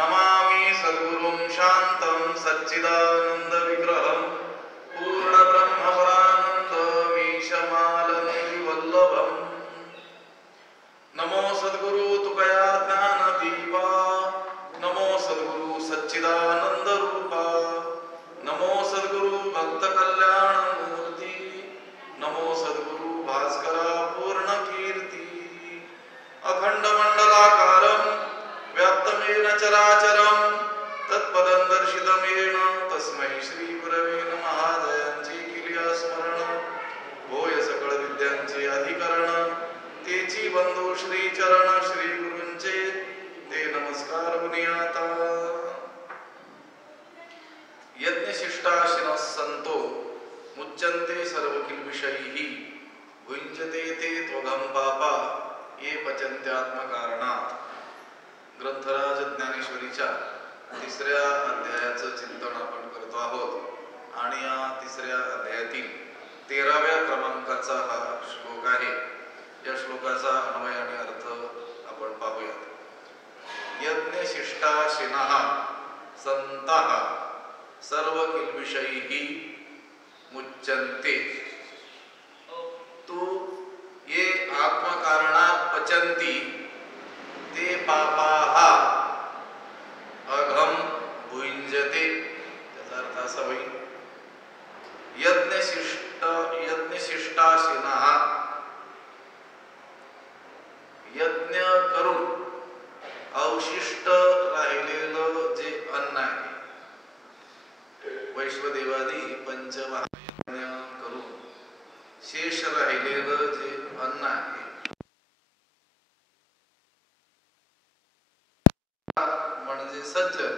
नमामि सद्गुरुं शान्तं सच्चिदानन्दविग्रहं पूर्णब्रह्मपरानन्दमीशमालनिवल्लभम्। नमो सद्गुरु तुकया ज्ञानदीपा, नमो सद्गुरु सच्चिदानन्दरूपा, नमो सद्गुरु भक्तकल्याणमूर्ती, नमो सद्गुरु भास्करा पूर्णकीर्ती। अखण्डमण्डलाकारं व्याप्तमेन चराचरं तत्पदं दर्शितं येन तस्मै श्री गुरवे नमः। जयांची केली स्मरण होय सकळ विद्यांचे अधिकरण, तेची बंधू श्री चरण श्री गुरूंचे ते नमस्कार मुनियाता। यज्ञशिष्टाशिनः संतो मुच्यन्ते सर्वकिल्बिषैः, भुञ्जते ते त्वघं पापा ये पचन्त्यात्मकारणात्। ग्रंथराज ज्ञानेश्वरीच्या तिसऱ्या अध्यायाचं चिंतन आपण करतो आहोत आणि या तिसऱ्या अध्यायातील 13व्या क्रमांकाचा हा श्लोक आहे। या श्लोकाचा अन्वय आणि अर्थ आपण पाहूयात। यज्ञशिष्टाशिनः सन्तः सर्वकिल्बिषैः मुच्यन्ते। तू ये आत्मकारणात पचन्ति ते पापाः अघं भुञ्जते। त्याचा अर्थ असा होईल, यज्ञशिष्टाशिनः यज्ञ करून अवशिष्ट राहिलेलं जे अन्न आहे, वैश्वदेवादी पंचमहायज्ञ करून शेष राहिलेलं जे अन्न आहे, म्हणजे सज्जन।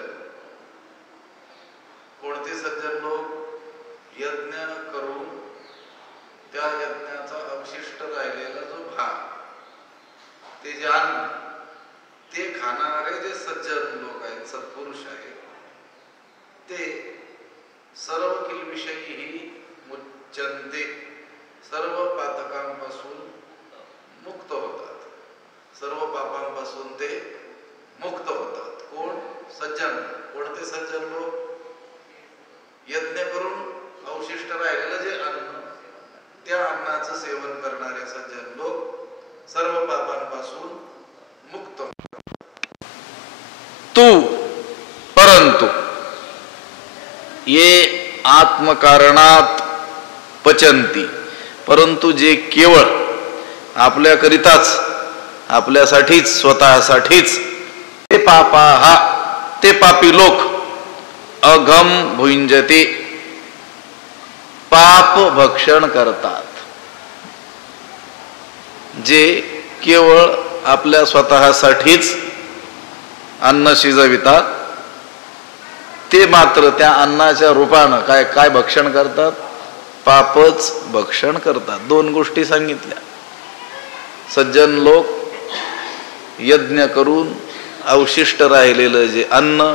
कोणते सज्जन लोक? यज्ञ करून त्या यज्ञाचा अवशिष्ट राहिलेला जो भाग, ते जे अन्न ते खाणारे जे सज्जन लोक आहेत, सत्पुरुष आहेत, ते सर्व किल्बिषैः मुच्यन्ते, सर्व पातकांपासून मुक्त होतात, सर्व पापांपासून ते मुक्त होतात। कोण? सज्जन। कोणते सज्जन लोक? यज्ञ करून अवशिष्ट राहिलेलं जे अन्न, त्या अन्नाचं सेवन करणारे सज्जन लोक सर्व पापांपासून मुक्त होतात। तू परंतु ये आत्मकारणात पचन्ति, परंतु जे केवळ आपल्याकरिताच, आपल्यासाठीच, स्वतःसाठीच ते पापाः, ते पापी लोक अघं भुञ्जते, पाप भक्षण करतात। जे केवळ आपल्या स्वतःसाठीच अन्न शिजवितात, ते मात्र त्या अन्नाच्या रूपानं काय काय भक्षण करतात? पापच भक्षण करतात। दोन गोष्टी सांगितल्या। सज्जन लोक यज्ञ करून अवशिष्ट राहिलेलं जे अन्न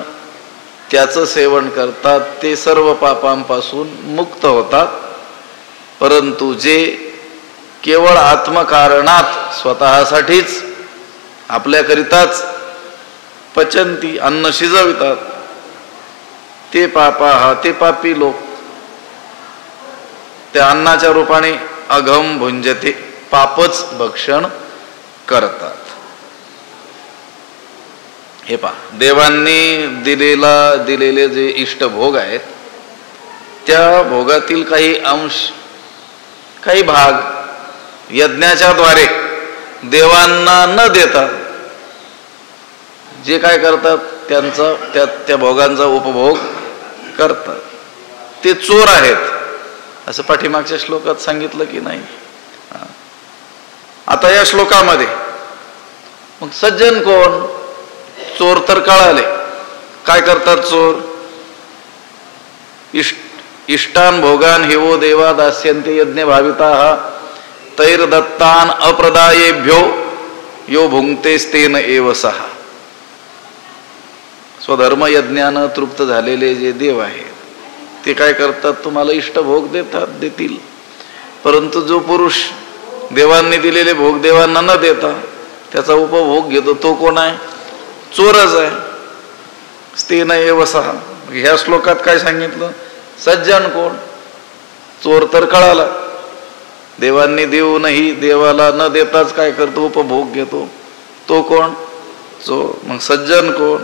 त्याचं सेवन करतात, ते सर्व पापांपासून मुक्त होतात। परंतु जे केवळ आत्मकारणात स्वतःसाठीच, आपल्याकरिताच पचन्ति अन्न शिजवितात, ते पापाः, ते पापी लोक त्या अन्नाच्या रूपाने अघं भुञ्जते, पापच भक्षण करतात। हे पहा, देवांनी दिलेले जे इष्टभोग आहेत, त्या भोगातील काही अंश, काही भाग यज्ञाच्या द्वारे देवांना न देता जे काय करतात, त्या भोगांचा उपभोग करतात, ते चोर आहेत, असं पाठीमागच्या श्लोकात सांगितलं की नाही? आता या श्लोकामध्ये मग सज्जन कोण? चोर तर कळाले। काय करतात चोर? इष्टान भोगान हिवो देवा दास्यन्ते यज्ञ भाविताः, तैर्दत्तान अप्रदायेभ्यो यो भुंक्तेस्तेन एव सः। स्वधर्म यज्ञानं तृप्त झालेले जे देव आहेत, ते काय करतात? तुम्हाला इष्टभोग देतील, परंतु जो पुरुष देवांनी दिलेले भोग देवांना न देता त्याचा उपभोग घेतो, तो कोण आहे? चोरच आहे। स्तेन एव सहा. ह्या श्लोकात काय सांगितलं? सज्जन कोण? चोर तर कळाला, देवांनी देऊनही देवाला न देताच काय करतो? उपभोग घेतो. तो कोण? चोर. मग सज्जन कोण?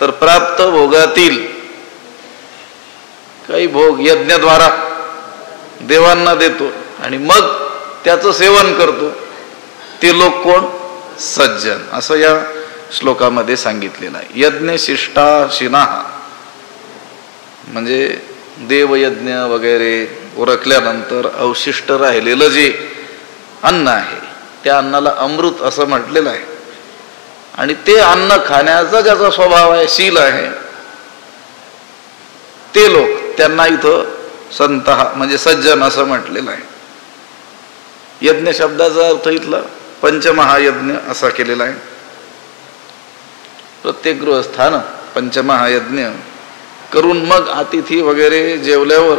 तर प्राप्त भोगातील काही भोग यज्ञद्वारा देवांना देतो आणि मग त्याचं सेवन करतो, ते लोक कोण? सज्जन. असं या श्लोकामध्ये सांगितलेलं आहे. यज्ञ शिष्टाशिना म्हणजे देवयज्ञ वगैरे उरकल्यानंतर अवशिष्ट राहिलेलं जे अन्न आहे त्या अन्नाला अमृत असं म्हटलेलं आहे. आणि ते अन्न खाण्याचा ज्याचा स्वभाव आहे, शील आहे, ते लोक, त्यांना इथं संत म्हणजे सज्जन असं म्हटलेलं आहे. यज्ञ शब्दाचा अर्थ इथला पंचमहायज्ञ असा केलेला आहे. प्रत्येक गृहस्थान पंचमहायज्ञ करून मग अतिथी वगैरे जेवल्यावर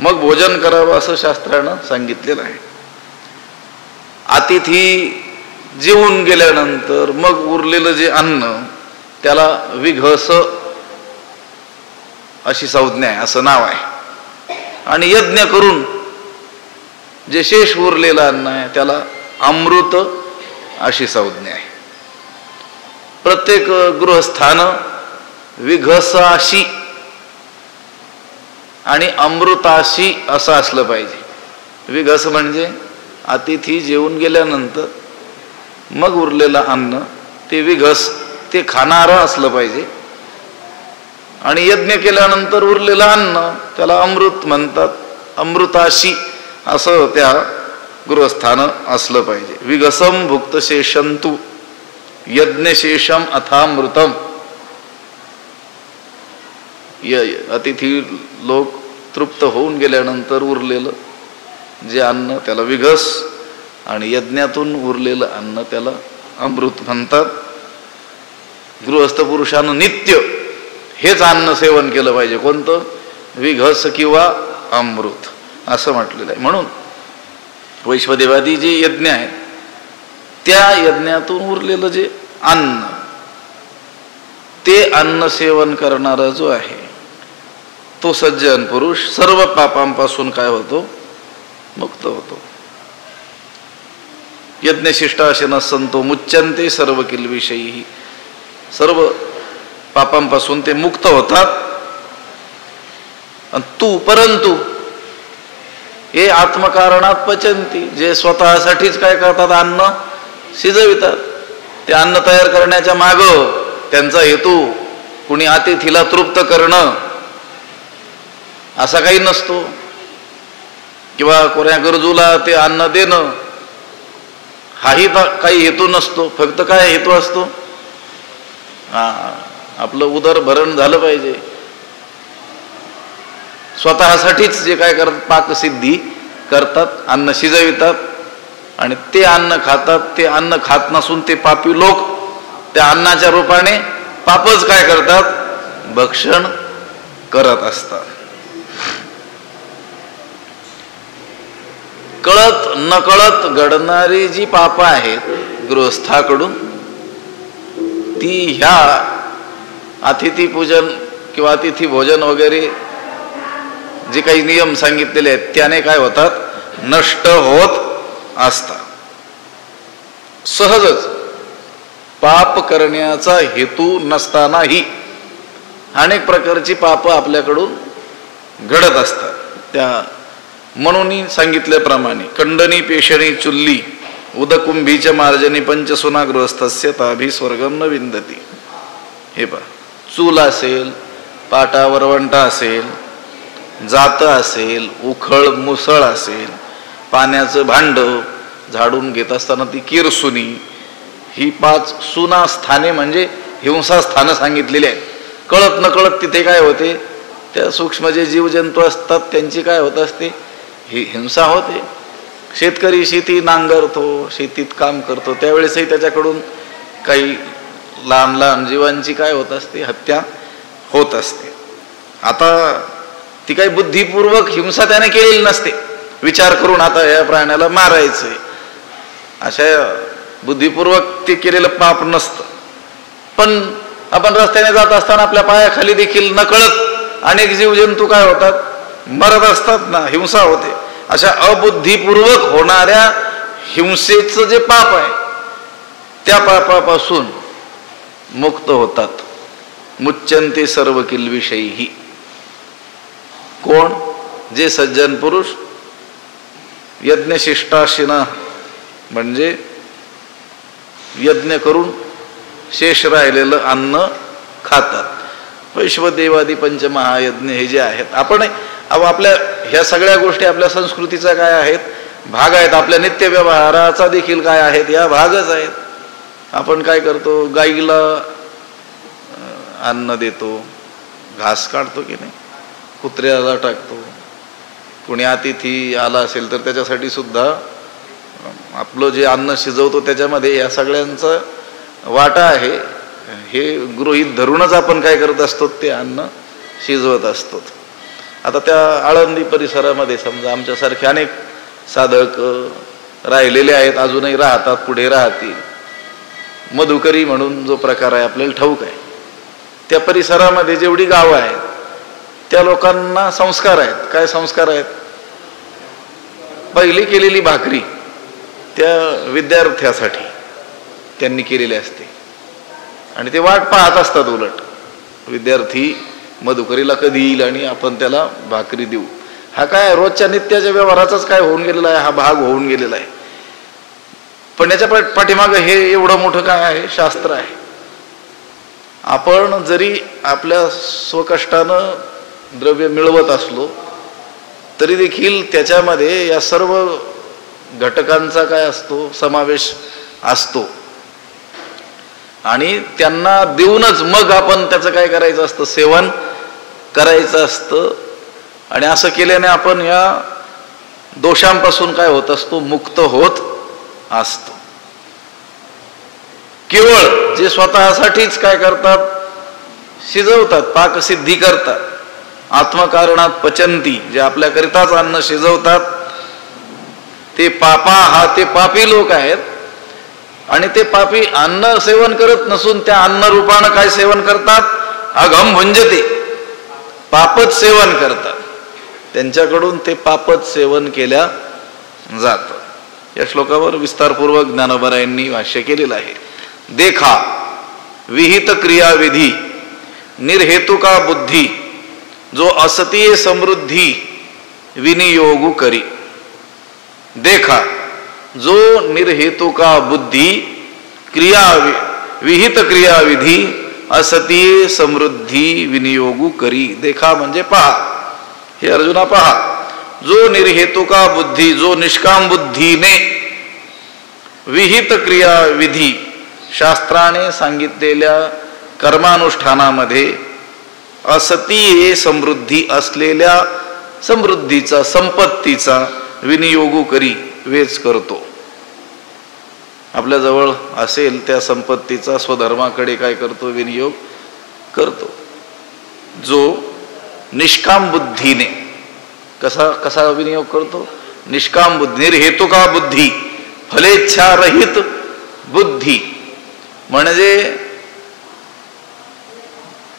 मग भोजन करावं असं शास्त्रानं सांगितलेलं आहे. अतिथी जेवून गेल्यानंतर मग उरलेलं जे अन्न त्याला विघस अशी संज्ञा आहे, असं नाव आहे. आणि यज्ञ करून जे शेष उरलेलं अन्न आहे त्याला अमृत अशी संज्ञा आहे. प्रत्येक गृहस्थान विघसाशी आणि अमृताशी असं असलं पाहिजे. विघस म्हणजे अतिथी जेवून गेल्यानंतर मग उरलेलं अन्न ते विघस, ते खाणारं असलं पाहिजे. आणि यज्ञ केल्यानंतर उरलेलं अन्न त्याला अमृत म्हणतात. अमृताशी असं त्या गृहस्थान असलं पाहिजे. विघसम भुक्त शेषंतु यज्ञशेषम अथामृतम. अतिथी लोक तृप्त होऊन गेल्यानंतर उरलेलं जे अन्न त्याला विघस आणि यज्ञातून उरलेलं अन्न त्याला अमृत म्हणतात. गृहस्थ पुरुषानं नित्य हेच अन्न सेवन केलं पाहिजे. कोणतं? विघस किंवा अमृत असं म्हटलेलं आहे. म्हणून वैश्वदेवादी जे यज्ञ आहेत त्या यज्ञातून उरलेलं जे अन्न, ते अन्न सेवन करणारा जो आहे तो सज्जन पुरुष सर्व पापांपासून काय होतो? मुक्त होतो. यज्ञशिष्टाशिन संतो मुच्यन्ते सर्व किल्विषयी. सर्व पापांपासून ते मुक्त होतात. परंतु हे आत्मकारणात पचंती, जे स्वतःसाठीच काय करतात? अन्न शिजवितात. ते अन्न तयार करण्याच्या माग त्यांचा हेतू कुणी अतिथीला तृप्त करणं असा काही नसतो, किंवा कोण्या गरजूला ते अन्न देणं हाही काही हेतू नसतो. फक्त काय हेतू असतो? आपलं उदरभरण झालं पाहिजे. स्वतःसाठीच जे काय करतात? पाकसिद्धी करतात, अन्न शिजवितात आणि ते अन्न खातात. ते अन्न खात नसून ते पापी लोक त्या अन्नाच्या रूपाने पापच काय करतात? भक्षण करत असतात. कळत नकळत घडणारी जी पाप आहेत गृहस्थाकडून, ती ह्या अतिथी पूजन किंवा अतिथी भोजन वगैरे जे काही नियम सांगितलेले आहेत त्याने काय होतात? नष्ट होत असतात. सहजच पाप करण्याचा हेतू नसतानाही अनेक प्रकारची पाप आपल्याकडून घडत असतात. त्या म्हणून सांगितल्याप्रमाणे कंडनी पेशणी चुल्ली उदकुंभीच्या मार्जनी पंचसुना गृहस्थस्य ताभी स्वर्गम न विंदती. हे पहा, चूल असेल, पाटा वरवंटा असेल, जात असेल, उखळ मुसळ असेल, पाण्याचं भांड झाडून घेत असताना ती किरसुनी, ही 5 सुना स्थाने म्हणजे हिंसा स्थानं सांगितलेली आहेत. कळत नकळत तिथे काय होते? त्या सूक्ष्म जे जीवजंतू असतात त्यांची काय होत असते? ही हिंसा होते. शेतकरी शेती नांगरतो, शेतीत काम करतो, त्यावेळेसही त्याच्याकडून काही लहान लहान जीवांची काय होत असते? हत्या होत असते. आता ती काही बुद्धिपूर्वक हिंसा त्याने केलेली नसते, विचार करून आता या प्राण्याला मारायचंय अशा बुद्धिपूर्वक ते केलेलं पाप नसतं. पण आपण रस्त्याने जात असताना आपल्या पायाखाली देखील नकळत अनेक जीवजंतू काय होतात, मरत असतात ना, हिंसा होते. अशा अबुद्धीपूर्वक होणाऱ्या हिंसेचं जे पाप आहे त्या पापापासून मुक्त होतात. मुच्यन्ते सर्व किल्विषयी. कोण? जे सज्जन पुरुष यज्ञशिष्टाशिना म्हणजे यज्ञ करून शेष राहिलेलं अन्न खातात. वैश्वदेवादी पंचमहायज्ञ हे जे आहेत, आपण आपल्या ह्या सगळ्या गोष्टी आपल्या संस्कृतीचा काय आहेत, भाग आहेत. आपल्या नित्य व्यवहाराचा देखील काय आहेत, या भागच आहेत. आपण काय करतो, गाईला अन्न देतो, घास काढतो की नाही, कुत्र्याला टाकतो. कुणी अतिथी आला असेल तर त्याच्यासाठी सुद्धा आपलं जे अन्न शिजवतो त्याच्यामध्ये या सगळ्यांचा वाटा आहे. हे गृहीत धरूनच आपण काय करत असतो, ते अन्न शिजवत असतो. आता त्या आळंदी परिसरामध्ये समजा आमच्यासारखे अनेक साधक राहिलेले आहेत, अजूनही राहतात, पुढे राहतील. मधुकरी म्हणून जो प्रकार आहे आपल्याला ठाऊक आहे. त्या परिसरामध्ये जेवढी गावं आहेत त्या लोकांना संस्कार आहेत. काय संस्कार आहेत? पहिली केलेली भाकरी त्या विद्यार्थ्यासाठी त्यांनी केलेली असते आणि ते वाट पाहत असतात. उलट विद्यार्थी मधुकरीला कधी येईल आणि आपण त्याला भाकरी देऊ. हा काय रोजच्या नित्याच्या व्यवहाराचाच काय होऊन गेलेला आहे, हा भाग होऊन गेलेला आहे. पण याच्या पाठीमागं हे एवढं मोठं काय आहे, शास्त्र आहे. आपण जरी आपल्या स्वकष्टानं द्रव्य मिळवत असलो तरी देखील त्याच्यामध्ये या सर्व घटकांचा काय असतो, समावेश असतो. आणि त्यांना देऊनच मग आपण त्याचं काय करायचं असतं, सेवन करायचं असतं. आणि असं केल्याने आपण या दोषांपासून काय होत असतो, मुक्त होत असतो. केवळ जे स्वतःसाठीच काय करतात, शिजवतात, पाकसिद्धी करतात, आत्मकारणात पचंती, जे आपल्याकरिताच अन्न शिजवतात, ते ते पापी लोक आहेत. आणि ते पापी अन्न सेवन करत नसून त्या अन्न रूपानं काय सेवन करतात, अघम भुंजते, पापच सेवन करतात. त्यांच्याकडून ते पापच सेवन केल्या जातं. या श्लोकावर विस्तारपूर्वक ज्ञानोबरायांनी भाष्य केलेलं आहे. देखा विहित क्रियाविधी निर्हेतुका बुद्धी जो असतीय समृद्धी विनियोगु करी. देखा जो निर्हेतुका बुद्धी विहित क्रियाविधी असतीय समृद्धी विनियोगु करी. देखा म्हणजे पहा, हे अर्जुना पहा. जो निर्हेतुका बुद्धी, जो निष्काम बुद्धीने विहित क्रियाविधी, शास्त्राने सांगितलेल्या कर्मानुष्ठानामध्ये असतीय समृद्धी असलेल्या समृद्धीचा, संपत्तीचा विनियोगू करी, वेच करतो. आपल्याजवळ असेल त्या संपत्तीचा स्वधर्माकडे काय करतो, विनियोग करतो. जो निष्काम बुद्धीने, कसा विनियोग करतो, निष्काम बुद्धी, निर्हेतुका बुद्धी, फलेच्छारहित बुद्धी. म्हणजे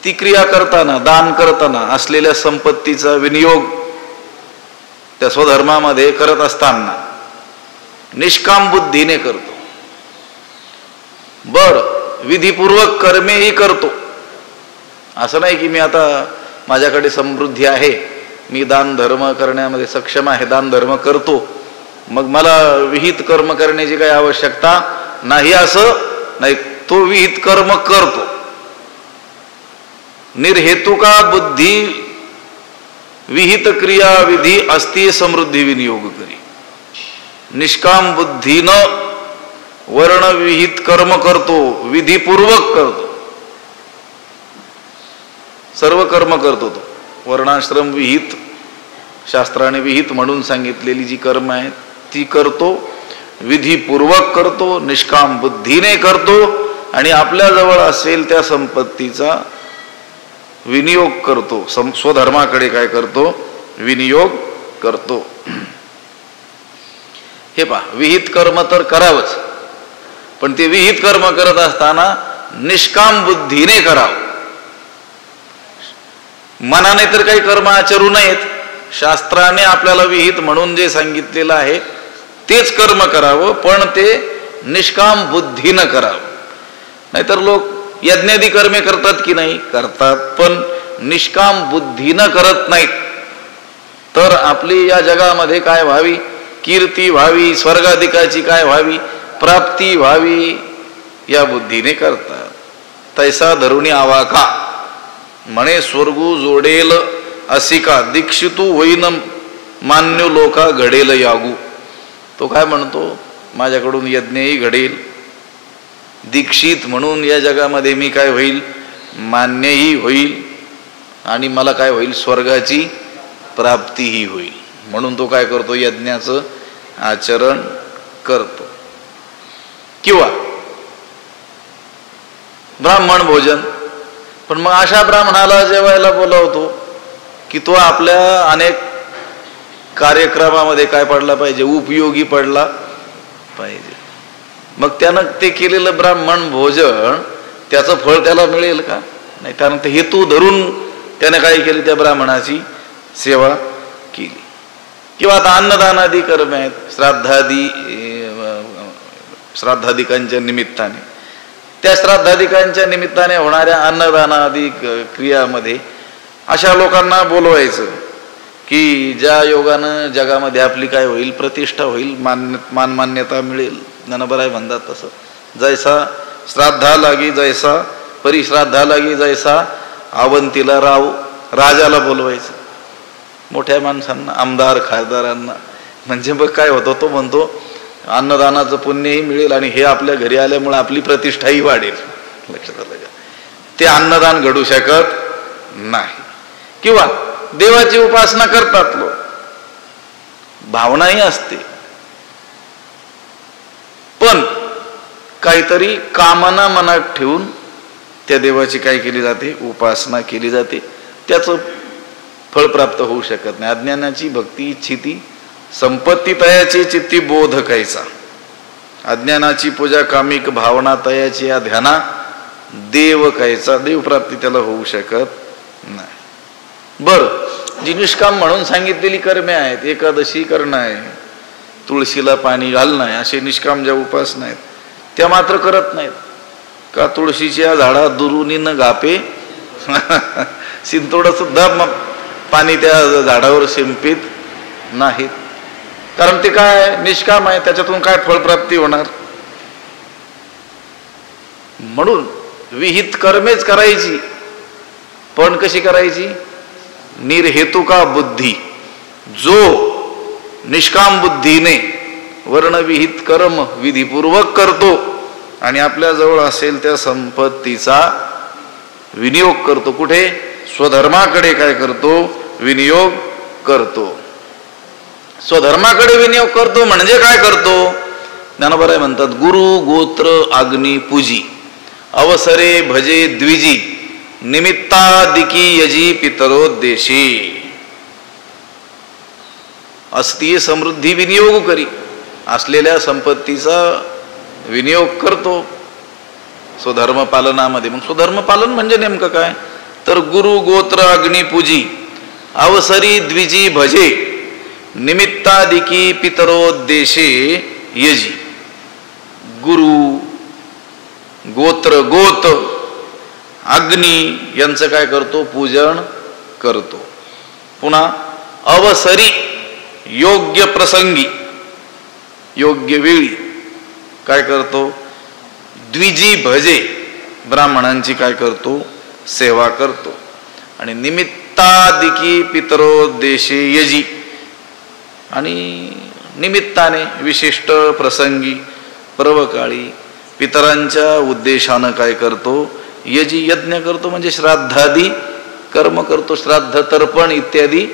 ती क्रिया करताना, दान करताना असलेल्या संपत्तीचा विनियोग त्या स्वधर्मामध्ये करत असताना निष्काम बुद्धीने करतो. विधीपूर्वक कर्मेही करतो. असं नाही की मी आता माझ्याकडे समृद्धी आहे, मी दान धर्म करण्यामध्ये सक्षम आहे, दान धर्म करतो, मग मला विहित कर्म करण्याची काही आवश्यकता नाही, असं नाही. तो विहित कर्म करतो. निर्हेतुका बुद्धी विहित क्रिया विधी अस्तीय समृद्धी विनियोग करी. निष्काम बुद्धीनं वर्ण विहित कर्म करतो, विधीपूर्वक करतो, सर्व कर्म करतो. तो वर्णाश्रम विहित, शास्त्राने विहित म्हणून सांगितलेली जी कर्म आहेत ती करतो, विधीपूर्वक करतो, निष्काम बुद्धीने करतो आणि आपल्याजवळ असेल त्या संपत्तीचा विनियोग करतो. स्वधर्माकडे काय करतो, विनियोग करतो. हे पहा, विहित कर्म तर करावंच, पण ते विहित कर्म करत असताना निष्काम बुद्धीने करावं. मनाने तर काही कर्म आचरू नयेत. शास्त्राने आपल्याला विहित म्हणून जे सांगितलेलं आहे तेच कर्म करावं, पण ते निष्काम बुद्धीनं करावं. नाहीतर लोक यज्ञादी कर्मे करतात की नाही, करतात, पण निष्काम बुद्धीनं करत नाहीत. तर आपली या जगामध्ये काय व्हावी, कीर्ती व्हावी, स्वर्गाधिकाची काय व्हावी, प्राप्ती व्हावी, या बुद्धीने करतात. तैसा धरुणी आवाका म्हणे स्वर्गू जोडेल असिका दीक्षितू होईन मान्य लोका घडेल यागू. तो काय म्हणतो, माझ्याकडून यज्ञही घडेल, दीक्षित म्हणून या जगामध्ये मी काय होईल, मान्यही होईल, आणि मला काय होईल, स्वर्गाची प्राप्तीही होईल. म्हणून तो काय करतो, यज्ञाचं आचरण करतो. किंवा ब्राह्मण भोजन, पण मग अशा ब्राह्मणाला जेवायला बोलावतो की तो आपल्या अनेक कार्यक्रमामध्ये काय पडला पाहिजे, उपयोगी पडला पाहिजे. मग त्यानं ते केलेलं ब्राह्मण भोजन त्याचं फळ त्याला मिळेल का, नाही. कारण ते हेतू धरून त्याने काय केली, त्या ब्राह्मणाची सेवा केली. किंवा आता अन्नदानादी कर्म आहेत, श्राद्धादिकांच्या निमित्ताने, त्या श्राद्धादिकांच्या निमित्ताने होणाऱ्या अन्नदानादी क्रियामध्ये अशा लोकांना बोलवायचं की ज्या योगानं जगामध्ये आपली काय होईल, प्रतिष्ठा होईल, मान्यता मिळेल. ज्ञानोबराय म्हणतात तसं, जैसा श्राद्धा लागी जैसा परिश्राद्धा लागी जैसा अवंतीला राव, राजाला बोलवायचं, मोठ्या माणसांना, आमदार खासदारांना. म्हणजे मग काय होतं, तो म्हणतो अन्नदानाचं पुण्यही मिळेल आणि हे आपल्या घरी आल्यामुळे आपली प्रतिष्ठाही वाढेल. लक्षात आलं का? ते अन्नदान घडू शकत नाही. किंवा देवाची उपासना करतात लोक, भावनाही असते, पण काहीतरी कामना मनात ठेवून त्या देवाची काय केली जाते, उपासना केली जाते. त्याचं फळ प्राप्त होऊ शकत नाही. अज्ञानाची भक्ती इच्छिती संपत्ती तयाची चित्ती बोध कैसा, अज्ञानाची पूजा कामिक भावना तयाची या ध्याना देव कैसा, देवप्राप्ती त्याला होऊ शकत नाही. बर, जी निष्काम म्हणून सांगितलेली कर्मे आहेत, एकादशी करणं आहे, तुळशीला पाणी घालणं आहे, असे निष्काम ज्या उपासना आहेत त्या मात्र करत नाहीत. का तुळशीच्या झाडात दुरुनी न गापे, शिंतोड सुद्धा पाणी त्या झाडावर शिंपित नाहीत. कारण ते काय निष्काम आहे, त्याच्यातून काय फळप्राप्ती होणार. म्हणून विहित कर्मेच करायची, पण कशी करायची, निर्हेतुका बुद्धी. जो निष्काम बुद्धीने वर्णविहित कर्म विधीपूर्वक करतो आणि आपल्या जवळ असेल त्या संपत्तीचा विनियोग करतो, कुठे, स्वधर्माकडे काय करतो, विनियोग करतो. स्वधर्माकडे विनियोग करतो म्हणजे काय करतो, ज्ञानोबराय म्हणतात, गुरु गोत्र अग्नी पूजी अवसरे भजे द्विजी निमित्तादिकी यजी पितरोद्देशी. असतीय समृद्धी विनियोग करी, असलेल्या संपत्तीचा विनियोग करतो स्वधर्म पालनामध्ये. मग स्वधर्म पालन म्हणजे नेमकं काय, तर गुरु गोत्र अग्निपूजी अवसरी द्विजी भजे निमित्तादिकी पितरोद्देशे यजी. गुरु गोत्र गोत अग्नी यांचं काय करतो, पूजन करतो. पुन्हा अवसरी योग्य प्रसंगी योग्य वेळी काय करतो, द्विजी भजे ब्राह्मणांची काय करतो, सेवा करतो. आणि निमित्तादिकी पितरोद्देशे यजी, आणि निमित्ताने विशिष्ट प्रसंगी पर्वकाळी पितरांच्या उद्देशानं काय करतो, यजी यज्ञ करतो, म्हणजे श्राद्धादी कर्म करतो, श्राद्ध तर्पण इत्यादी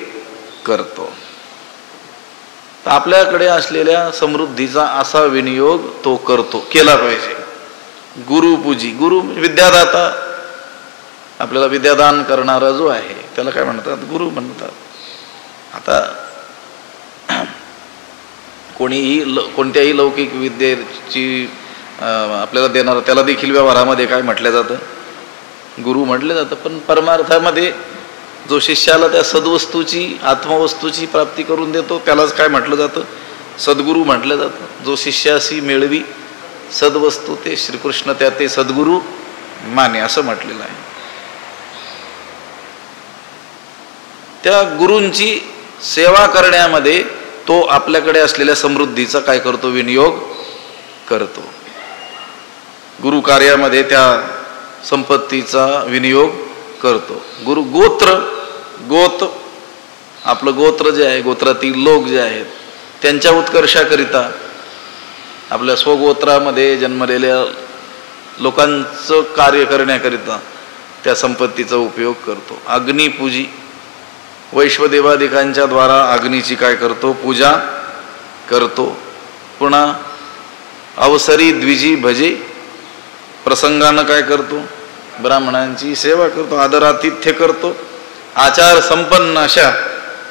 करतो. तर आपल्याकडे असलेल्या समृद्धीचा असा विनियोग तो करतो, केला पाहिजे. गुरुपूजी, गुरु विद्यादाता, आपल्याला विद्यादान करणारा जो आहे त्याला काय म्हणतात, गुरु म्हणतात. आता कोणीही कोणत्याही लौकिक विद्येची आपल्याला देणारा त्याला देखील व्यवहारामध्ये काय म्हटलं जातं? गुरु म्हटलं जातं. पण परमार्थामध्ये जो शिष्याला त्या सद्वस्तूची आत्मवस्तूची प्राप्ती करून देतो त्यालाच काय म्हटलं जातं? सद्गुरू म्हटलं जातं. जो शिष्याशी मिळवी सद्वस्तू ते श्रीकृष्ण त्या ते सद्गुरू माने असं म्हटलेलं आहे. त्या गुरूंची सेवा करण्यामध्ये तो आपल्याकडे असलेल्या समृद्धीचा काय करतो? विनियोग करतो. गुरु कार्यामध्ये त्या संपत्तीचा विनियोग करतो. गुरु गोत आपलं गोत्र जे आहे, गोत्रातील लोक जे आहेत त्यांच्या उत्कर्षाकरिता आपल्या स्वगोत्रामध्ये जन्मलेल्या लोकांचं कार्य करण्याकरिता त्या संपत्तीचा उपयोग करतो. अग्निपूजी वैश्वदेवादिकांच्या द्वारा अग्नीची काय करतो? पूजा करतो. पुन्हा अवसरी द्विजी भजे प्रसंगानं काय करतो? ब्राह्मणांची सेवा करतो, आदरातिथ्य करतो. आचार संपन्न अशा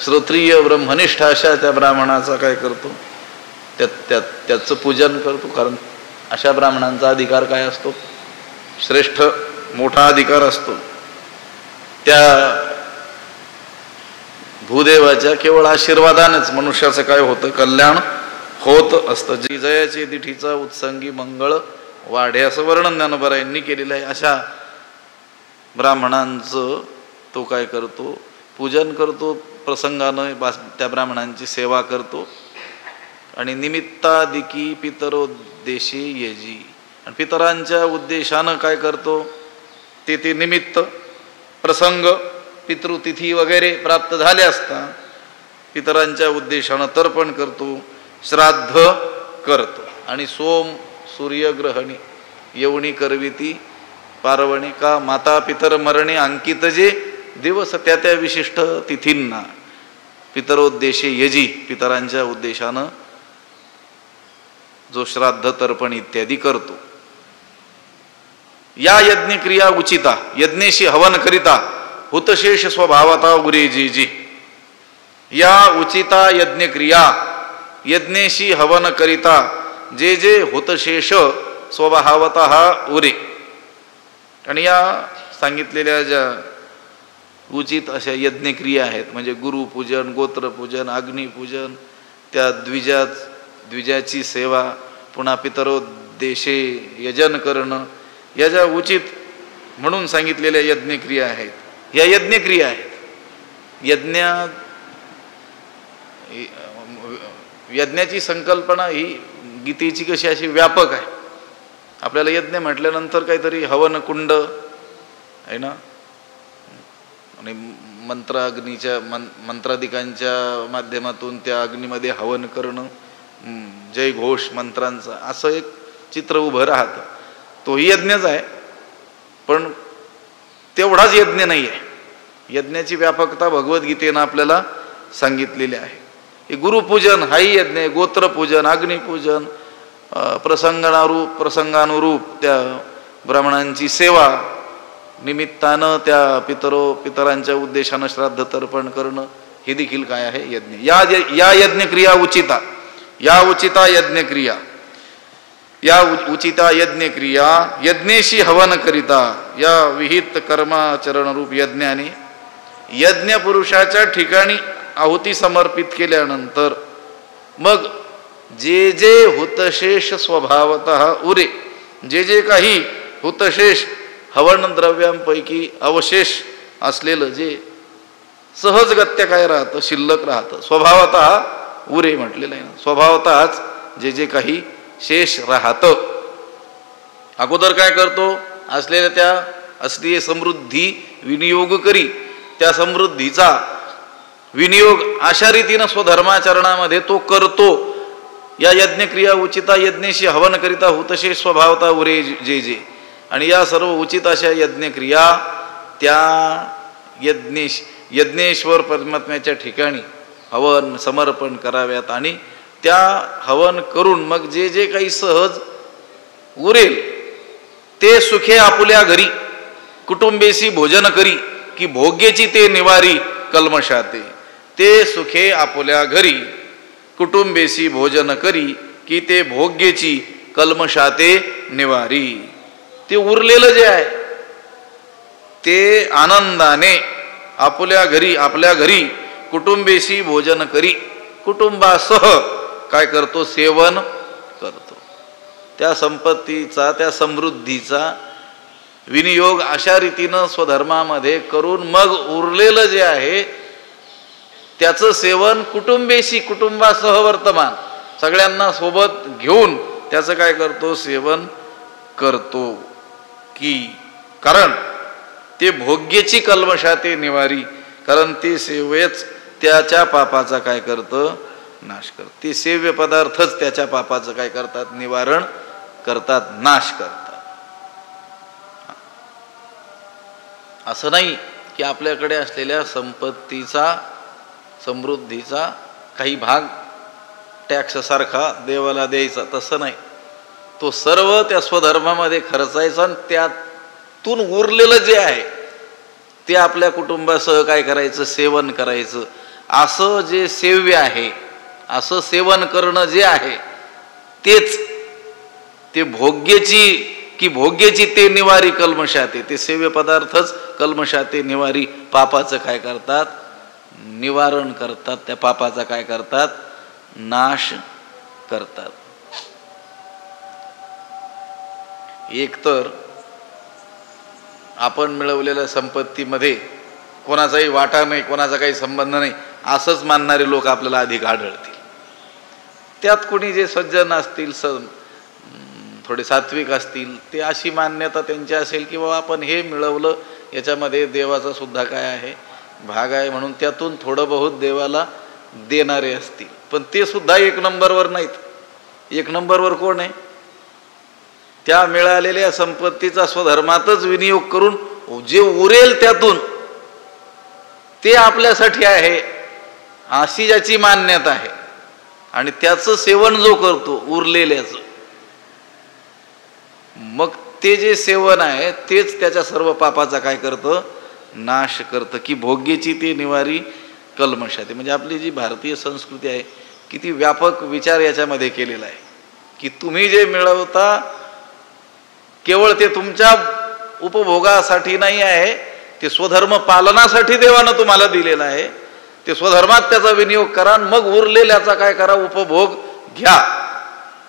श्रोत्रिय ब्रह्मनिष्ठ अशा त्या ब्राह्मणाचा काय करतो? त्याचं पूजन करतो. कारण अशा ब्राह्मणांचा अधिकार काय असतो? श्रेष्ठ मोठा अधिकार असतो. त्या भूदेवाच्या केवळ आशीर्वादानेच मनुष्याचं काय होतं? कल्याण होत असतं. जयाचे दिठीचा उत्संगी मंगळ वाढे असं वर्णन ज्ञानोबारायांनी केलेलं आहे. अशा ब्राह्मणांचं तो काय करतो? पूजन करतो. प्रसंगानं त्या ब्राह्मणांची सेवा करतो. आणि निमित्तादिकी पितरोद्देशी येजी, आणि पितरांच्या उद्देशानं काय करतो? ते निमित्त प्रसंग पितृतिथी वगैरे प्राप्त झाले असता पितरांच्या उद्देशानं तर्पण करतो, श्राद्ध करतो. आणि सोम सूर्यग्रहणी येवणी करविती पार्वणी का माता पितर मरणे अंकित जे दिवस त्या त्या विशिष्ट तिथींना पितरोद्देशे यजी पितरांच्या उद्देशानं जो श्राद्ध तर्पण इत्यादी करतो. या यज्ञक्रिया उचिता यज्ञेशी हवन करिता हुतशेष स्वभावता उरेजी. या उचिता यज्ञक्रिया यज्ञेशी हवन करिता जे जे हुतशेष स्वभावतः उरे. आणि या सांगितलेल्या ज्या उचित अशा यज्ञक्रिया आहेत म्हणजे गुरुपूजन, गोत्रपूजन, अग्निपूजन, त्या द्विजाची सेवा, पुन्हा पितरोद्देशे यजन करणं, या ज्या उचित म्हणून सांगितलेल्या यज्ञक्रिया आहेत, या यज्ञक्रिया आहेत. यज्ञाची संकल्पना ही गीतेची कशी अशी व्यापक आहे. आपल्याला यज्ञ म्हटल्यानंतर काहीतरी हवन कुंड आहे ना, आणि मंत्रादिकांच्या माध्यमातून त्या अग्नीमध्ये हवन करणं, जय घोष मंत्रांचा, असं एक चित्र उभं राहतं. तोही यज्ञच आहे, पण तेवढाच यज्ञ नाही आहे. यज्ञाची व्यापकता भगवद्गीतेनं आपल्याला सांगितलेली आहे. हे गुरुपूजन हाही यज्ञ आहे, गोत्रपूजन, अग्निपूजन, प्रसंगानुरूप त्या ब्राह्मणांची सेवा, निमित्तानं त्या पितरांच्या उद्देशानं श्राद्ध तर्पण करणं, हे देखील काय आहे? यज्ञ. या यज्ञक्रिया उचिता, या उचिता यज्ञक्रिया, या उचिता यज्ञक्रिया यज्ञेशी हवन करिता, या विहित कर्माचरण रूप यज्ञाने यज्ञ पुरुषाच्या ठिकाणी आहुती समर्पित केल्यानंतर मग जे जे हुतशेष स्वभावतः उरे, जे जे काही हुतशेष हवन द्रव्यांपैकी अवशेष असलेलं जे सहजगत्य काय राहतं, शिल्लक राहतं, स्वभावतः उरे म्हटलेलं आहे ना, स्वभावतःच जे जे काही शेष राहतं. अगोदर काय करतो? असलेल्या त्या असलीय समृद्धी विनियोग करी, त्या समृद्धीचा विनियोग अशा रीतीनं स्वधर्माचरणामध्ये तो करतो. या यज्ञक्रिया उचिता यज्ञेशी हवन करिता हुतशेष स्वभावता उरे जे जे. आणि या सर्व उचित अशा यज्ञक्रिया त्या यज्ञेश्वर परमात्म्याच्या ठिकाणी हवन समर्पण कराव्यात. आणि त्या हवन करून मग जे जे काही सहज उरेल ते सुखे आपुल्या घरी कुटुंबेशी भोजन करी की भोग्यची ते निवारी कल्मशाते. ते सुखे आपुल्या घरी कुटुंबेशी भोजन करी की ते भोग्यची कल्मशाते निवारी. ते उरलेलं जे आहे ते आनंदाने आपल्या घरी कुटुंबेशी भोजन करी, कुटुंबासह काय करतो, सेवन करतो. त्या संपत्तीचा, त्या समृद्धीचा विनियोग अशा रीतीनं स्वधर्मामध्ये करून मग उरलेलं जे आहे त्याचं सेवन कुटुंबेशी, कुटुंबासह वर्तमान सगळ्यांना सोबत घेऊन त्याचं काय करतो, सेवन करतो. की कारण ते भोग्याची कल्मशाते निवारी, कारण ते सेवेच त्याच्या पापाचा काय करतं, नाश करतं. ते सेव्य पदार्थच त्याच्या पापाचं काय करतात, निवारण करतात, नाश करतात. असं नाही की आपल्याकडे असलेल्या संपत्तीचा, समृद्धीचा काही भाग टॅक्स सारखा देवाला द्यायचा, तसं नाही. तो सर्व त्या स्वधर्मामध्ये खर्चायचा आणि त्यातून उरलेलं जे आहे ते आपल्या कुटुंबासह काय करायचं, सेवन करायचं. असं जे सेव्य आहे, असं सेवन करणं जे आहे तेच ते भोग्याची ते निवारी कल्मशाते. ते सेव्य पदार्थच कल्मशाते निवारी पापाचं काय करतात, निवारण करतात. त्या पापाचा काय करतात, नाश करतात. एकतर आपण मिळवलेल्या संपत्तीमध्ये कोणाचाही वाटा नाही, कोणाचा काही संबंध नाही असंच मानणारे लोक आपल्याला अधिक आढळतील. त्यात कोणी जे सज्जन असतील, थोडे सात्विक असतील, ते अशी मान्यता त्यांची असेल की बाबा आपण हे मिळवलं याच्यामध्ये देवाचा सुद्धा काय आहे, भाग आहे, म्हणून त्यातून थोडं बहुत देवाला देणारे असतील. पण ते सुद्धा एक नंबरवर नाहीत. एक नंबरवर कोण आहे, त्या मिळालेल्या संपत्तीचा स्वधर्मातच विनियोग करून जे उरेल त्यातून ते आपल्यासाठी आहे अशी ज्याची मान्यता आहे आणि त्याचं सेवन जो करतो उरलेल्याचं, मग ते जे सेवन आहे तेच त्याच्या सर्व पापाचा काय करतं, नाश करतं. की भोग्याची ते निवारी कल्मशाते. म्हणजे आपली जी भारतीय संस्कृती आहे किती व्यापक विचार याच्यामध्ये केलेला आहे की तुम्ही जे मिळवता केवळ ते तुमच्या उपभोगासाठी नाही आहे, ते स्वधर्म पालनासाठी देवानं तुम्हाला दिलेलं आहे. ते स्वधर्मात त्याचा विनियोग करा, मग उरलेल्याचा काय करा, उपभोग घ्या.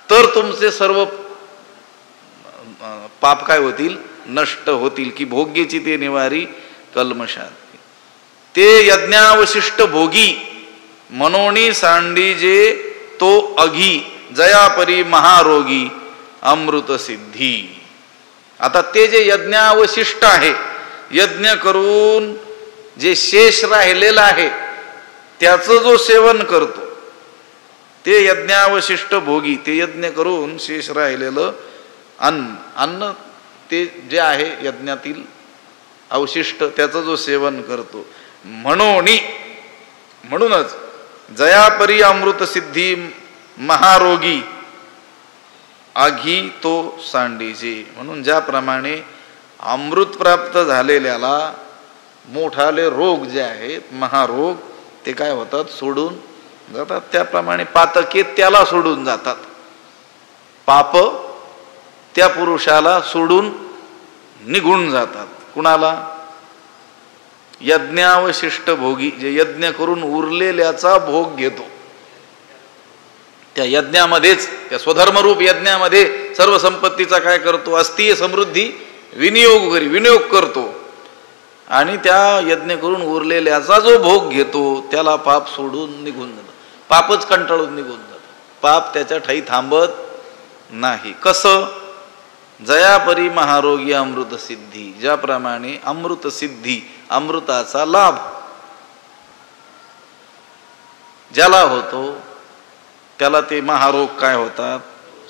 तर तुमचे सर्व पाप काय होतील, नष्ट होतील. की भोग्याची ते निवारी कल्मशाते. ते यज्ञावशिष्ट भोगी मनोनी सांडी जे तो अघी जयापरी महारोगी अमृत सिद्धी. आता ते जे यज्ञावशिष्ट आहे, यज्ञ करून जे शेष राहिलेलं आहे त्याचं जो सेवन करतो ते यज्ञावशिष्ट भोगी. ते यज्ञ करून शेष राहिलेलं अन्न ते जे आहे यज्ञातील अवशिष्ट त्याचं जो सेवन करतो. म्हणूनच जयापरी अमृत सिद्धी महारोगी आघी तो सांडीचे. म्हणून ज्याप्रमाणे अमृत प्राप्त झालेल्याला मोठाले रोग जे आहेत, महारोग, ते काय होतात, सोडून जातात. त्याप्रमाणे पातके त्याला सोडून जातात. पाप त्या पुरुषाला सोडून निघून जातात. कुणाला, यज्ञावशिष्ट भोगी, जे यज्ञ करून उरलेल्याचा भोग घेतो. त्या यज्ञामध्येच, त्या स्वधर्मरूप यज्ञामध्ये सर्व संपत्तीचा काय करतो, अस्तीय समृद्धी विनियोग करतो. आणि त्या यज्ञ करून उरलेल्याचा जो भोग घेतो त्याला पाप सोडून निघून जातं. पापच कंटाळून निघून जातं. पाप त्याच्या ठाई थांबत नाही. कसं, जयापरी महारोगी अमृत सिद्धी. ज्याप्रमाणे अमृत सिद्धी, अमृताचा लाभ ज्याला होतो त्याला ते महारोग काय होतात,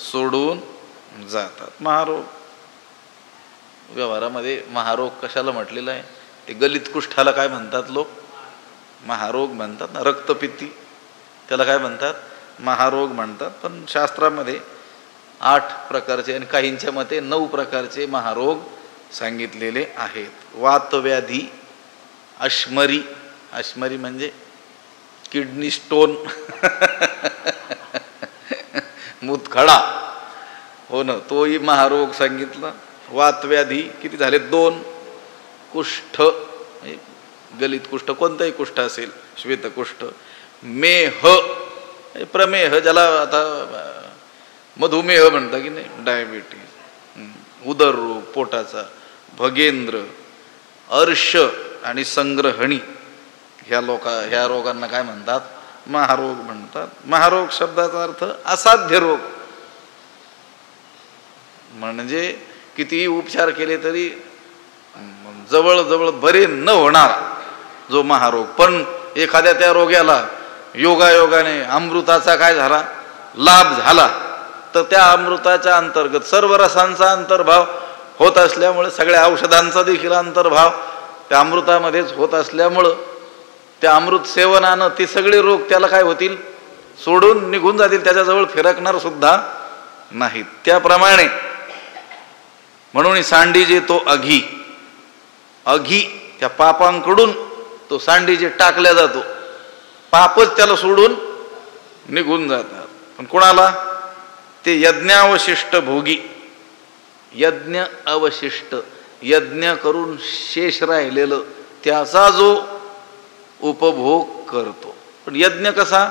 सोडून जातात. महारोग व्यवहारामध्ये महारोग कशाला म्हटलेला आहे, ते गलित कुष्ठाला काय म्हणतात लोक, महारोग म्हणतात ना. रक्तपित्ती त्याला काय म्हणतात, महारोग म्हणतात. पण शास्त्रामध्ये 8 प्रकारचे आणि काहींच्या मते 9 प्रकारचे महारोग सांगितलेले आहेत. वातव्याधी, अश्मरी, अश्मरी म्हणजे किडनी स्टोन, मूतखडा, हो ना, तोही महारोग सांगितला. वातव्याधी किती झाले? 2. कुष्ठ, गलित कुष्ठ, कोणतंही कुष्ठ असेल, श्वेतकुष्ठ. मेह, प्रमेह, ज्याला आता मधुमेह म्हणता की नाही, डायबिटीज. उदररोग, पोटाचा. भगेंद्र, अर्श आणि संग्रहणी, ह्या रोगांना काय म्हणतात? महारोग म्हणतात. महारोग शब्दाचा अर्थ असाध्य रोग, म्हणजे कितीही उपचार केले तरी जवळजवळ बरे न होणार जो महारोग. पण एखाद्या त्या रोग्याला योगायोगाने अमृताचा काय झाला? लाभ झाला, तर त्या अमृताच्या अंतर्गत सर्व रसांचा अंतर्भाव होत असल्यामुळे, सगळ्या औषधांचा देखील अंतर्भाव त्या अमृतामध्येच होत असल्यामुळं, त्या अमृत सेवनानं ते सगळे रोग त्याला काय होतील? सोडून निघून जातील, त्याच्याजवळ फिरकणार सुद्धा नाहीत. त्याप्रमाणे म्हणून सांडीजे तो अघी, अघी त्या पापांकडून तो सांडीजे टाकल्या जातो, पापच त्याला सोडून निघून जातात. पण कोणाला? ते यज्ञावशिष्ट भोगी. यज्ञ अवशिष्ट, यज्ञ करून शेष राहिलेलं, त्याचा जो उपभोग करतो. पण यज्ञ कसा?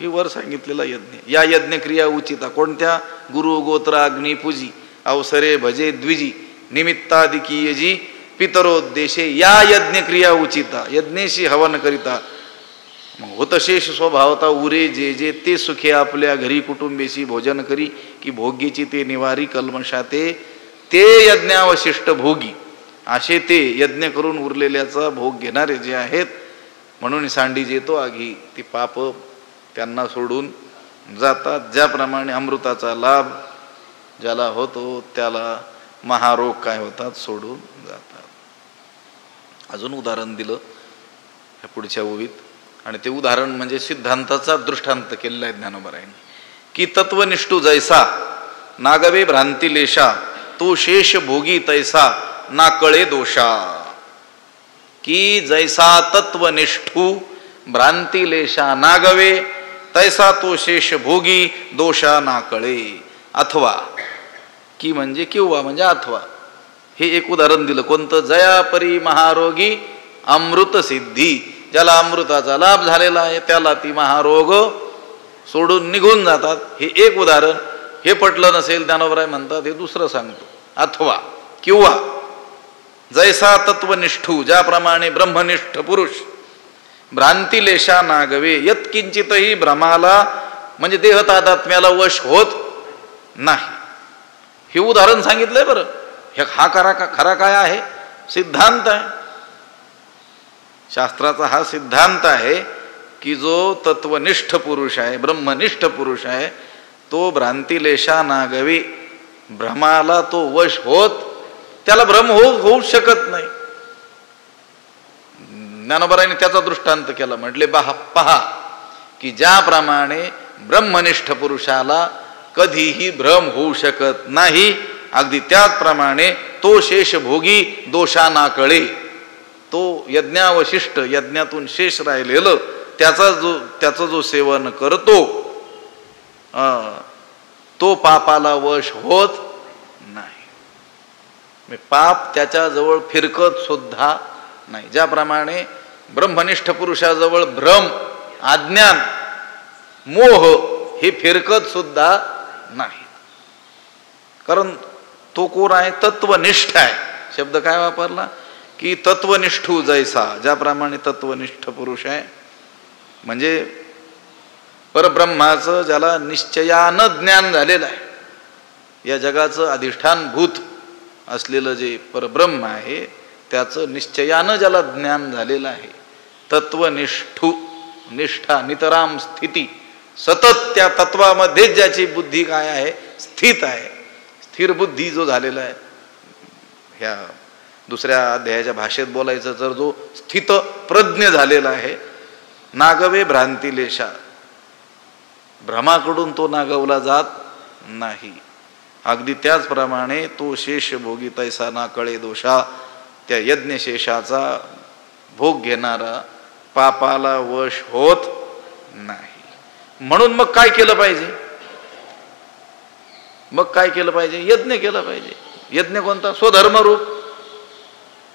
ही वर सांगितलेला यज्ञ. या यज्ञक्रिया उचिता कोणत्या? गुरु गोत्र अग्नी पूजी, अवसरे भजे द्विजी, निमित्तादिकी यजी, पितरोद्देशे या यज्ञक्रिया उचिता. यज्ञेशी हवन करिता मग होतशेष स्वभावता उरे जे जे, ते सुखे आपल्या घरी कुटुंबेशी भोजन करी, की भोग्याची ते निवारी कल्मषाते, ते यज्ञावशिष्ट भोगी. असे ते यज्ञ करून उरलेल्याचा भोग घेणारे जे आहेत, म्हणून सांडीजे तो आगी, ती पाप त्यांना सोडून जातात. ज्याप्रमाणे अमृताचा लाभ ज्याला होतो त्याला महारोग काय होतात? सोडून जातात. अजून उदाहरण दिलं ह्या पुढच्या ओवीत, आणि ते उदाहरण म्हणजे सिद्धांताचा दृष्टांत केलेला आहे ज्ञानोबरायांनी, की तत्वनिष्ठू जैसा नागवे भ्रांतिलेशा, तो शेष भोगी तैसा ना कळे दोषा. की जैसा तत्वनिष्ठू भ्रांतिलेशा नागवे, तैसा तो शेष भोगी दोषा ना कळे. अथवा, की म्हणजे किंवा म्हणजे अथवा, हे एक उदाहरण दिलं. कोणतं? जयापरी महारोगी अमृत सिद्धी, ज्याला अमृताचा लाभ झालेला आहे त्याला ती महारोग सोडून निघून जातात. हे एक उदाहरण. हे पटलं नसेल, ज्ञानोबराय म्हणतात हे दुसरं सांगतो. अथवा, किंवा जैसा तत्वनिष्ठू, ज्याप्रमाणे ब्रह्मनिष्ठ पुरुष भ्रांतिलेशा नागवे, यत्किंचितही भ्रमाला म्हणजे देह तादात्म्याला वश होत नाही. हे उदाहरण सांगितलंय बरं. हा खरा काय आहे? सिद्धांत आहे. शास्त्राचा हा सिद्धांत आहे की जो तत्वनिष्ठ पुरुष आहे, ब्रह्मनिष्ठ पुरुष आहे, तो भ्रांतिलेशा नागवे, भ्रमाला तो वश होत, त्याला भ्रम होऊ शकत नाही. ज्ञानोबरायांनी त्याचा दृष्टांत केला. म्हटले पहा की ज्याप्रमाणे ब्रह्मनिष्ठ पुरुषाला कधीही भ्रम होऊ शकत नाही, अगदी त्याचप्रमाणे तो शेष भोगी दोषाना कळे, तो यज्ञावशिष्ट, यज्ञातून शेष राहिलेलं त्याचं जो सेवन करतो तो पापाला वश होत नाही. पाप त्याच्याजवळ फिरकत सुद्धा नाही. ज्याप्रमाणे ब्रह्मनिष्ठ पुरुषाजवळ भ्रम, अज्ञान, मोह हे फिरकत सुद्धा नाही. कारण तो कोण आहे? तत्वनिष्ठ आहे. शब्द काय वापरला? की तत्वनिष्ठू जैसा, ज्याप्रमाणे तत्वनिष्ठ पुरुष आहे, म्हणजे परब्रह्माचं ज्याला निश्चयानं ज्ञान झालेलं आहे, या जगाचं अधिष्ठानभूत असलेलं जे परब्रह्म आहे त्याचं निश्चयानं ज्याला ज्ञान झालेलं आहे, तत्वनिष्ठू, निष्ठा, नितराम स्थिती, सतत त्या तत्वामध्येच ज्याची बुद्धी काय आहे? स्थित आहे. स्थिर बुद्धी जो झालेला आहे, ह्या दुसऱ्या अध्यायाच्या भाषेत बोलायचं तर जो स्थित प्रज्ञ झालेला आहे, नागवे भ्रांतिलेशा, भ्रमाकडून तो नागवला जात नाही. अगदी त्याचप्रमाणे तो शेष भोगी तैसा ना कळे दोषा, त्या यज्ञशेषाचा भोग घेणारा पापाला वश होत नाही. म्हणून मग काय केलं पाहिजे? मग काय केलं पाहिजे? यज्ञ केला पाहिजे. यज्ञ कोणता? स्वधर्मरूप.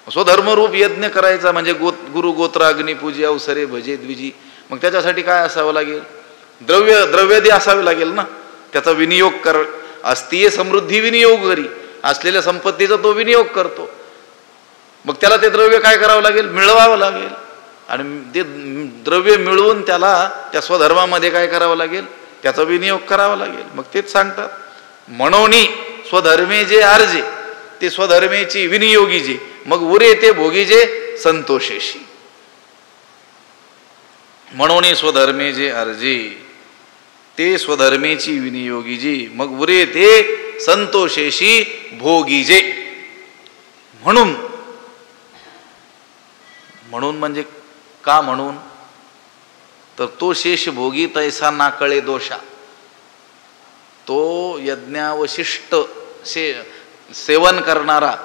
स्वधर्मरूप यज्ञ करायचा म्हणजे गुरु गोत्र अग्निपूजी अवसरे भजे द्विजी. मग त्याच्यासाठी काय असावं लागेल? द्रव्यादी असावे लागेल ना. त्याचा विनियोग कर. अस्तीय समृद्धी विनियोग करी. असलेल्या संपत्तीचा तो विनियोग करतो. मग त्याला ते द्रव्य काय करावं लागेल? मिळवावं लागेल. आणि ते द्रव्य मिळवून त्याला त्या स्वधर्मामध्ये काय करावं लागेल? त्याचा विनियोग करावा लागेल. मग तेच सांगतात, म्हणून स्वधर्मे जे आर्जे ते स्वधर्मेची विनियोगी जे, मग उरे ते भोगी जे संतोषेशी. म्हणून स्वधर्मे जे आर्जे ते स्वधर्मेची विनियोगी जे, मग उरे ते संतोषेशी भोगी जे. म्हणून म्हणजे का म्हणून? तर तो शेष भोगी तैसा नाकळे दोषा. तो यज्ञावशिष्ट सेवन करणारा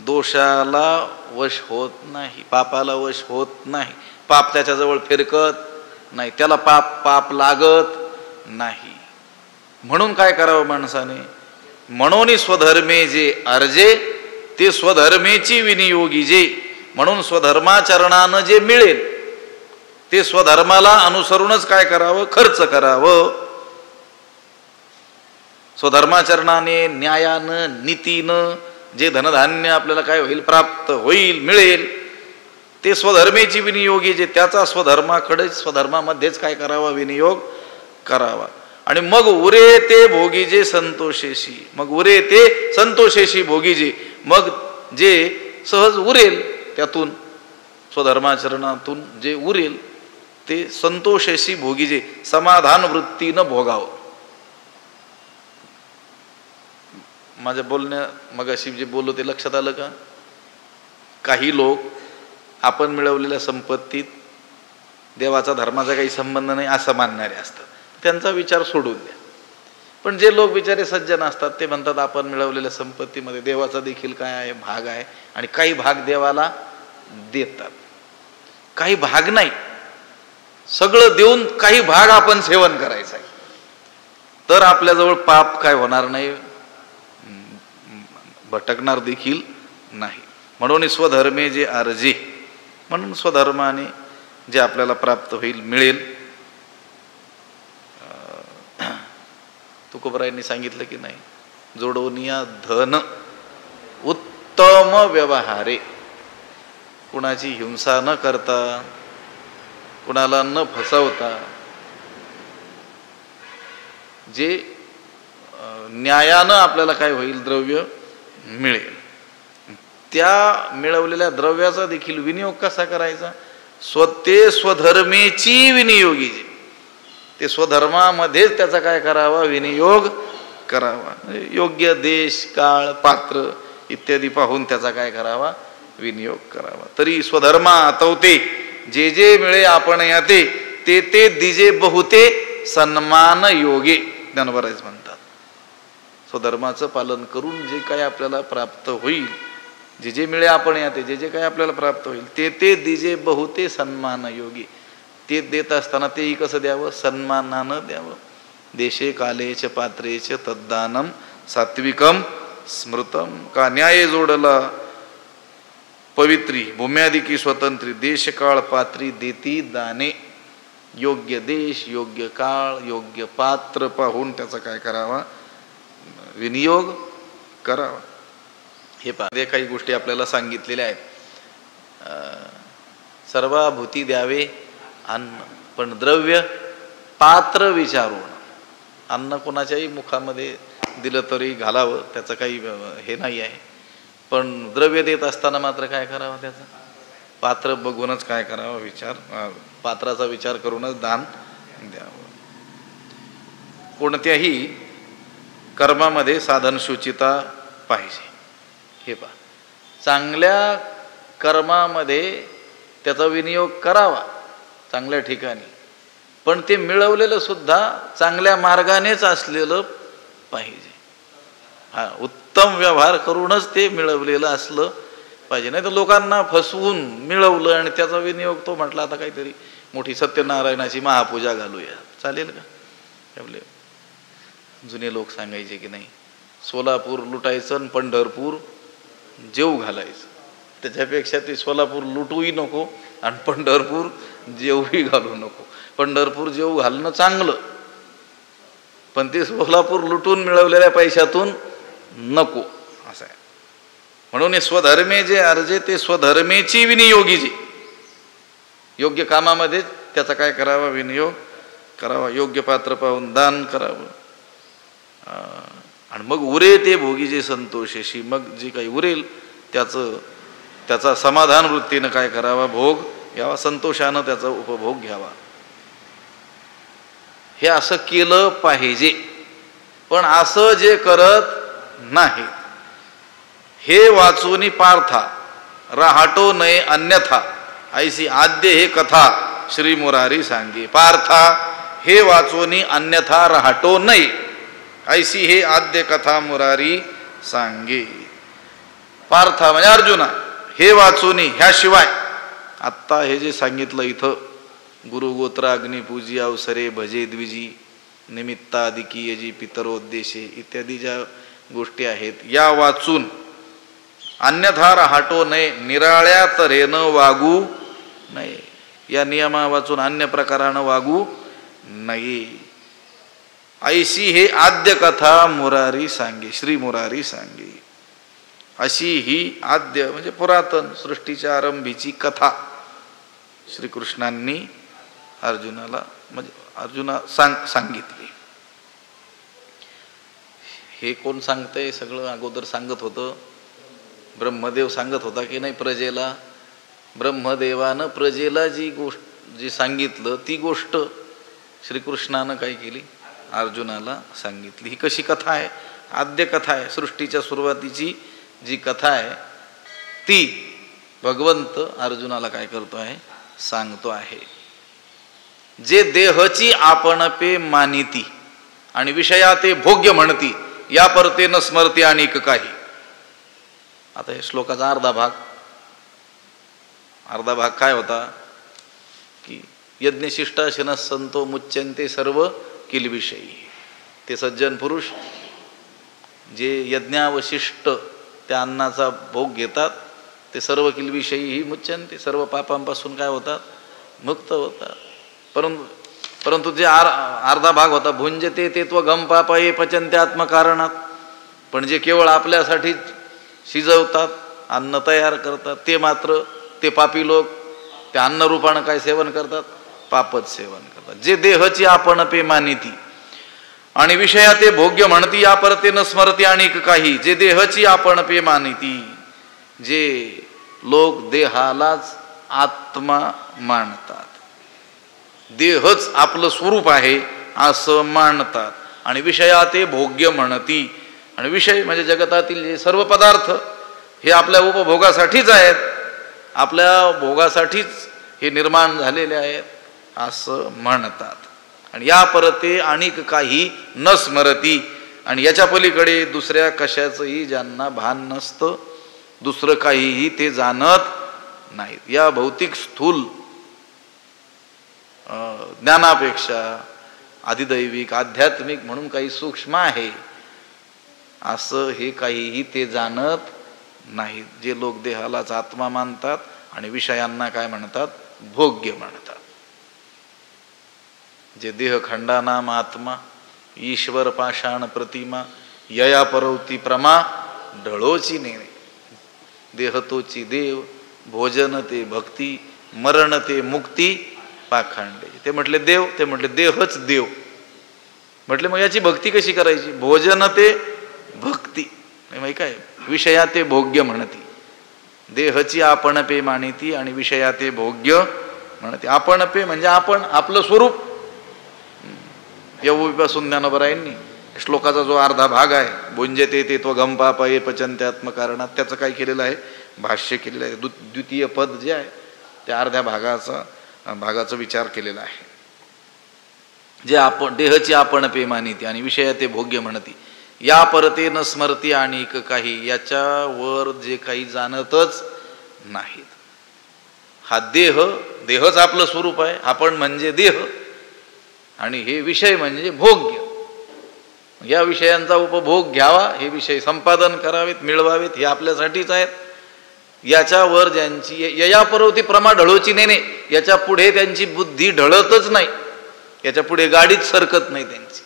दोषाला वश होत नाही, पापाला वश होत नाही. पाप त्याच्याजवळ फिरकत नाही, त्याला पाप लागत नाही. म्हणून काय करावं माणसाने? म्हणून स्वधर्मे जे अर्जे ते स्वधर्मेची विनियोगी जे. म्हणून स्वधर्माचरणानं जे मिळेल ते स्वधर्माला अनुसरूनच काय करावं? खर्च करावं. स्वधर्माचरणाने, न्यायानं, नीतीनं जे धनधान्य आपल्याला काय होईल? प्राप्त होईल, मिळेल, ते स्वधर्मेची विनियोगी जे, त्याचा स्वधर्माकडे, स्वधर्मामध्येच काय करावा? विनियोग करावा. आणि मग उरे ते भोगी जे संतोषेशी. मग उरे ते संतोषेशी भोगी जे. मग जे सहज उरेल त्यातून, स्वधर्माचरणातून जे उरेल ते संतोषेशी भोगी जे, समाधान वृत्तीनं भोगावं. माझ्या बोलण्या मगाशी जे बोललो ते लक्षात आलं का? काही लोक आपण मिळवलेल्या संपत्तीत देवाचा धर्माचा काही संबंध नाही असं मानणारे असतात. त्यांचा विचार सोडून द्या. पण जे लोक बिचारे सज्जन असतात ते म्हणतात आपण मिळवलेल्या संपत्तीमध्ये देवाचा देखील काय आहे? भाग आहे. आणि काही भाग देवाला देतात, काही भाग नाही. सगळं देऊन काही भाग आपण सेवन करायचं आहे. तर आपल्याजवळ पाप काय होणार नाही, भटकणार देखील नाही. म्हणून स्वधर्मे जे आर्जे, म्हणून स्वधर्माने जे आपल्याला प्राप्त होईल, मिळेल. तुकोबरायांनी सांगितलं की नाही, जोडवनिया धन उत्तम व्यवहारे. कुणाची हिंसा न करता, कुणाला न फसवता, जे न्यायानं आपल्याला काय होईल? द्रव्य मिळेल. त्या मिळवलेल्या द्रव्याचा देखील विनियोग कसा करायचा? ते स्वधर्मेची विनियोगी जे, ते स्वधर्मामध्येच त्याचा काय करावा? विनियोग करावा. योग्य देश, काळ, पात्र इत्यादी पाहून त्याचा काय करावा? विनियोग करावा. तरी स्वधर्मा आतवते जे जे मिळे आपण याते, ते ते दिजे बहुते सन्मान योगे. ज्ञानोबाराज म्हणतात, स्वधर्माचं पालन करून जे काय आपल्याला प्राप्त होईल, जे जे मिळे आपण याते, जे जे काय आपल्याला प्राप्त होईल, ते ते दिजे बहुते सन्मान योगी. ते देत असताना तेही कसं द्यावं? सन्मानानं द्यावं. देशे कालेच पात्रेच तद्दानम सात्विकम स्मृतम. का न्याय जोडला पवित्री भूम्यादिकी स्वतंत्री, देश काळ पात्री देती दाने. योग्य देश, योग्य काळ, योग्य पात्र पाहून त्याचा काय करावा? विनियोग करावा. हे पहा, काही गोष्टी आपल्याला सांगितलेल्या आहेत. सर्वाभूती द्यावे अन्न, पण द्रव्य पात्र विचारून. अन्न कोणाच्याही मुखामध्ये दिलं तरी घालावं, त्याचं काही हे नाही आहे. पण द्रव्य देत असताना मात्र काय करावं? त्याचा पात्र बघूनच काय करावं? विचार, पात्राचा विचार करूनच दान द्यावं. कोणत्याही कर्मामध्ये साधन शुचिता पाहिजे. हे पहा, चांगल्या कर्मामध्ये त्याचा विनियोग करावा चांगल्या ठिकाणी, पण ते मिळवलेलं सुद्धा चांगल्या मार्गानेच असलेलं पाहिजे. हा, उत्तम व्यवहार करूनच ते मिळवलेलं असलं पाहिजे. नाही तर लोकांना फसवून मिळवलं आणि त्याचा विनियोग तो म्हटला आता काहीतरी मोठी सत्यनारायणाची महापूजा घालूया, चालेल का? जुने लोक सांगायचे की नाही, सोलापूर लुटायचं आणि पंढरपूर जेव घालायचं. त्याच्यापेक्षा ते सोलापूर लुटूही नको आणि पंढरपूर जेवही घालू नको. पंढरपूर जेव घालणं चांगलं, पण ते सोलापूर लुटून मिळवलेल्या पैशातून नको असं आहे. म्हणून हे स्वधर्मे जे अर्जे ते स्वधर्मेची विनियोगीची, योग्य कामामध्ये त्याचा काय करावा, विनियोग करावा, योग्य पात्र पाहून दान करावं. आणि मग उरे ते भोगी जे संतोषेशी, मग जे काही उरेल त्याचा समाधान वृत्तीनं काय करावा, भोग घ्यावा, संतोषानं त्याचा उपभोग घ्यावा. हे असं केलं पाहिजे. पण असं जे करत नाहीत हे वाचूनी पार्था राहतो नये अन्यथा, ऐसी आद्य हे कथा श्री मुरारी सांगे. पार्था हे वाचूनी अन्यथा राहतो नये, ऐसी हे आद्य कथा मुरारी सांगे. पार्था म्हणजे अर्जुना, हे वाचूनी ह्याशिवाय आत्ता हे जे सांगितलं इथं, गुरुगोत्र अग्निपूजी अवसरे भजे द्विजी निमित्तादिकी यजी पितरोद्देशे इत्यादी ज्या गोष्टी आहेत, या वाचून अन्यथा राहतो नये, निराळ्या तऱ्हेनं वागू नये. या नियमा वाचून अन्य प्रकारानं वागू नये. ऐशी हे आद्य कथा मुरारी सांगे, श्री मुरारी सांगे. अशी ही आद्य म्हणजे पुरातन सृष्टीच्या आरंभीची कथा श्रीकृष्णांनी अर्जुनाला म्हणजे सांगितली. हे कोण सांगतंय? सगळं अगोदर सांगत होतं ब्रह्मदेव सांगत होता की नाही प्रजेला. ब्रह्मदेवानं प्रजेला जी सांगितलं ती गोष्ट श्रीकृष्णानं काय केली, अर्जुनाला सांगितली. ही कशी कथा आहे? आद्य कथा आहे. सृष्टीच्या सुरुवातीची जी कथा आहे ती भगवंत अर्जुनाला काय करतो आहे, सांगतो आहे. जे देहची आपणपे मानिती आणि विषया ते भोग्य म्हणती, या परते न स्मरती अनेक काही. आता हे श्लोकाचा अर्धा भाग काय होता की यज्ञशिष्टाशन संतो मुच्यंते सर्व किलविषयी. ते सज्जन पुरुष जे यज्ञावशिष्ट त्या अन्नाचा भोग घेतात ते सर्व किलविषयी ही मुच्यंते, सर्व पापांपासून काय होतात, मुक्त होतात. परंतु जे अर्धा भाग होता भुंजते ते त्वगम पापाये पचन्ते आत्मकारणात, पण जे केवळ आपल्यासाठी शिजवतात, अन्न तयार करतात, ते मात्र ते पापी लोक त्या अन्नरूपानं काय सेवन करतात, पापच सेवन करतात. जे देहची आपणपे मानिती आणि विषया ते भोग्य म्हणती, या परते न स्मरती अनेक काही. जे देहची आपणपे मानिती, जे लोक देहालाच आत्मा मानतात, देहच आपलं स्वरूप आहे असं मानतात, आणि विषया ते भोग्य म्हणती. आणि विषय म्हणजे जगतातील जे सर्व पदार्थ हे आपल्या उपभोगासाठीच आहेत, आपल्या भोगासाठीच हे निर्माण झालेले आहेत असं म्हणतात. आणि या परते अनेक काही न स्मरती, आणि याच्या पलीकडे दुसऱ्या कशाचंही ज्यांना भान नसतं, दुसरं काहीही ते जाणत नाहीत. या भौतिक स्थूल ज्ञानापेक्षा अधिदैविक आध्यात्मिक म्हणून काही सूक्ष्म आहे असं हे काहीही ते जाणत नाहीत. जे लोक देहालाच आत्मा मानतात आणि विषयांना काय म्हणतात, भोग्य म्हणतात. जे देहखंडानाम आत्मा ईश्वर पाषाण प्रतिमा यया परवती प्रमा ढळोची नेणे. देहतोची देव, भोजन ते भक्ती, मरण ते मुक्ती पाखंडे. ते म्हटले देव, ते म्हटले देहच देव. म्हटले मग याची भक्ती कशी करायची? भोजन ते भक्ती, माहिती काय, विषया ते भोग्य म्हणती. देहची आपणपे मानिती आणि विषया ते भोग्य म्हणते. आपणपे म्हणजे आपण, आपलं स्वरूप. यवपासून ज्ञानोबरायांनी श्लोकाचा जो अर्धा भाग आहे, भुंजते ते त्वगम पापाये पचन्ते आत्मकारणात, त्याचं काय केलेलं आहे, भाष्य केलेलं आहे. द्वितीय पद जे आहे त्या अर्ध्या भागाचा विचार केलेला आहे. जे आपण देहची आपणपे मानिती आणि विषया ते भोग्य म्हणती, या परते न स्मरती आणि काही, याच्यावर जे काही जाणतच नाहीत. हा देहच आपलं स्वरूप आहे, आपण म्हणजे देह, आणि हे विषय म्हणजे भोग्य. या विषयांचा उपभोग घ्यावा, हे विषय संपादन करावेत, मिळवावेत, हे आपल्यासाठीच आहेत. याच्यावर ज्यांची ययापरवती प्रमा ढळोची नेणे, याच्या पुढे त्यांची बुद्धी ढळतच नाही, याच्या पुढे गाडीच सरकत नाही त्यांची.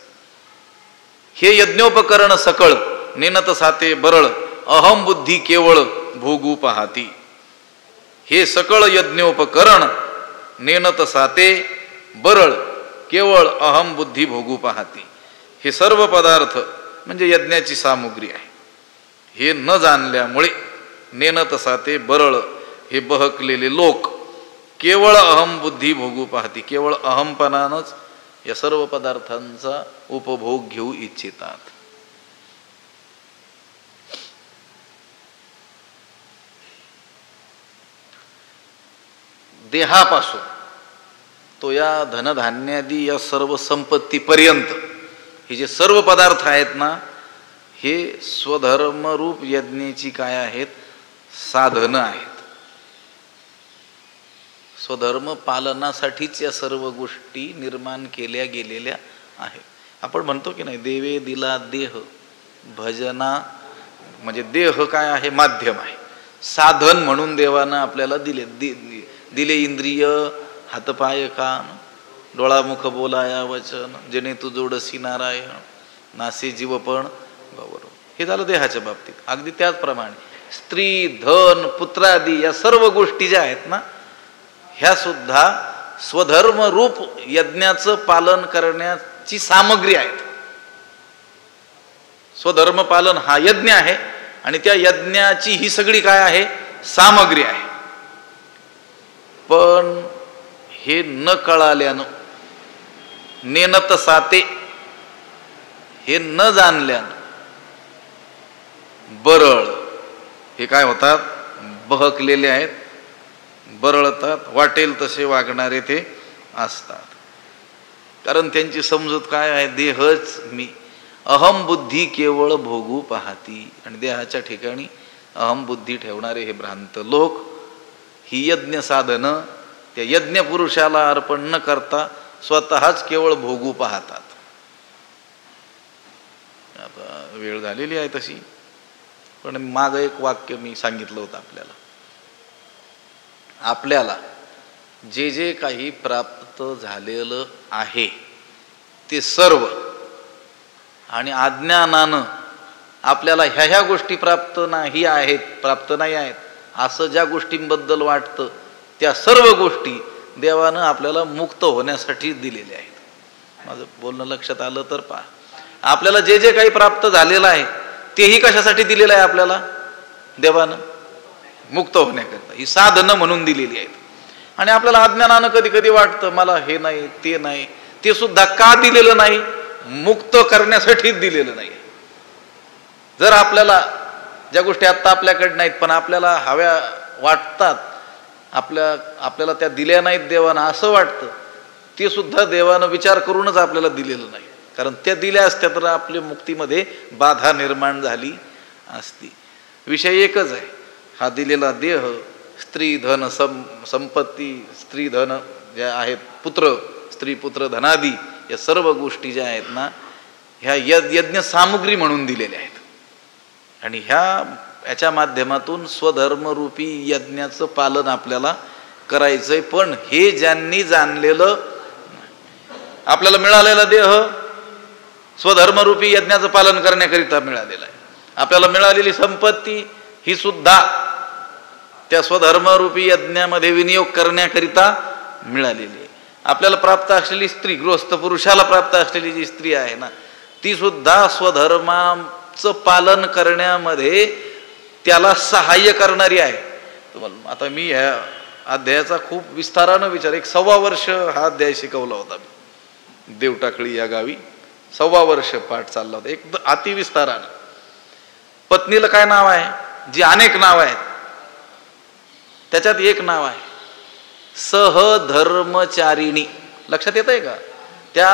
हे यज्ञोपकरण सकळ नेनत साते बरळ, अहम बुद्धी केवळ भोगू पाहाती. हे सकळ यज्ञोपकरण नेनत साते बरळ, केवळ अहम बुद्धी भोगू पाहाती. हे सर्व पदार्थ म्हणजे यज्ञाची सामुग्री आहे. हे न जाणल्यामुळे नेनत साते बरळ, हे बहकलेले लोक केवळ अहम बुद्धी भोगू पाहती, केवळ अहमपणानंच या सर्व पदार्थांचा उपभोग घेऊ इच्छितात. देहापासून तो या धनधान्यादी या सर्व संपत्तीपर्यंत हे जे सर्व पदार्थ आहेत ना, हे स्वधर्मरूप यज्ञाची काय आहेत? साधनं आहेत. स्वधर्म पालनासाठीच या सर्व गोष्टी निर्माण केल्या गेलेल्या आहेत. आपण म्हणतो की नाही, देवे दिला देह भजना, म्हणजे देह काय आहे? माध्यम आहे, साधन म्हणून देवानं आपल्याला दिले इंद्रिय, हातपाय कान, डोळा मुख बोलाया वचन, जेणे तू जोडसी नारायण, नासे जीवपण गौरव. हे झालं देहाच्या बाबतीत. अगदी त्याचप्रमाणे स्त्री, धन, पुत्रादी या सर्व गोष्टी ज्या आहेत ना, ह्या सुद्धा स्वधर्म रूप यज्ञाचं पालन करण्याची सामग्री आहेत. स्वधर्म पालन हा यज्ञ आहे आणि त्या यज्ञाची ही सगळी काय आहे? सामग्री आहे. पण हे न कळाल्यानं, नेनत साते, हे न जाणल्यानं बरळ, हे काय होतात? बहकलेले आहेत, बरळतात, वाटेल तसे वागणारे ते असतात. कारण त्यांची समजूत काय आहे? देहच मी. अहम बुद्धी केवळ भोगू पाहती. आणि देहाच्या ठिकाणी अहम बुद्धी ठेवणारे हे भ्रांत लोक ही यज्ञ साधनं त्या यज्ञ पुरुषाला अर्पण न करता स्वतःच केवळ भोगू पाहतात. आता वेळ झालेली आहे तशी, पण मागं एक वाक्य मी सांगितलं होतं आपल्याला. आपल्याला जे जे काही प्राप्त झालेलं आहे ते सर्व, आणि अज्ञानानं आपल्याला ह्या ह्या गोष्टी प्राप्त नाही आहेत, प्राप्त नाही आहेत असं ज्या गोष्टींबद्दल वाटतं, त्या सर्व गोष्टी देवानं आपल्याला मुक्त होण्यासाठी दिलेल्या आहेत. माझं बोलणं लक्षात आलं तर पहा. आपल्याला जे जे काही प्राप्त झालेलं आहे तेही कशासाठी दिलेलं आहे? आपल्याला देवानं मुक्त होण्याकरता ही साधनं म्हणून दिलेली आहेत. आणि आपल्याला अज्ञानानं कधी कधी वाटतं मला हे नाही ते नाही, ते सुद्धा का दिलेलं नाही? मुक्त करण्यासाठीच दिलेलं नाही. जर आपल्याला ज्या गोष्टी आत्ता आपल्याकडे नाहीत पण आपल्याला हव्या वाटतात, आपल्याला त्या दिल्या नाहीत देवानं असं वाटतं, ते सुद्धा देवानं विचार करूनच आपल्याला दिलेलं नाही. कारण त्या दिल्या असत्या तर आपल्या मुक्तीमध्ये बाधा निर्माण झाली असती. विषय एकच आहे, हा दिलेला देह, स्त्री धन संपत्ती, स्त्री धन ज्या आहेत, पुत्र स्त्री पुत्र धनादी या सर्व गोष्टी ज्या आहेत ना, ह्या यज्ञ सामुग्री म्हणून दिलेल्या आहेत. आणि याच्या माध्यमातून स्वधर्मरूपी यज्ञाचं पालन आपल्याला करायचंय. पण हे ज्यांनी जाणलेलं, आपल्याला मिळालेला देह स्वधर्मरूपी यज्ञाचं पालन करण्याकरिता मिळालेला आहे. आपल्याला मिळालेली संपत्ती ही सुद्धा त्या स्वधर्मरूपी यज्ञामध्ये विनियोग करण्याकरिता मिळालेली आहे. आपल्याला प्राप्त असलेली स्त्री, गृहस्थ पुरुषाला प्राप्त असलेली जी स्त्री आहे ना, ती सुद्धा स्वधर्माचं पालन करण्यामध्ये त्याला सहाय्य करणारी आहे. तुम्हाला आता मी ह्या अध्यायाचा खूप विस्तारानं विचार, 1.25 वर्ष हा अध्याय शिकवला होता मी देवटाकळी या गावी. 1.25 वर्ष पाठ चालला होता एकदम अतिविस्तारानं. पत्नीला काय नाव आहे? जी अनेक नाव आहेत त्याच्यात एक नाव आहे सहधर्मचारिणी. लक्षात येत आहे का? त्या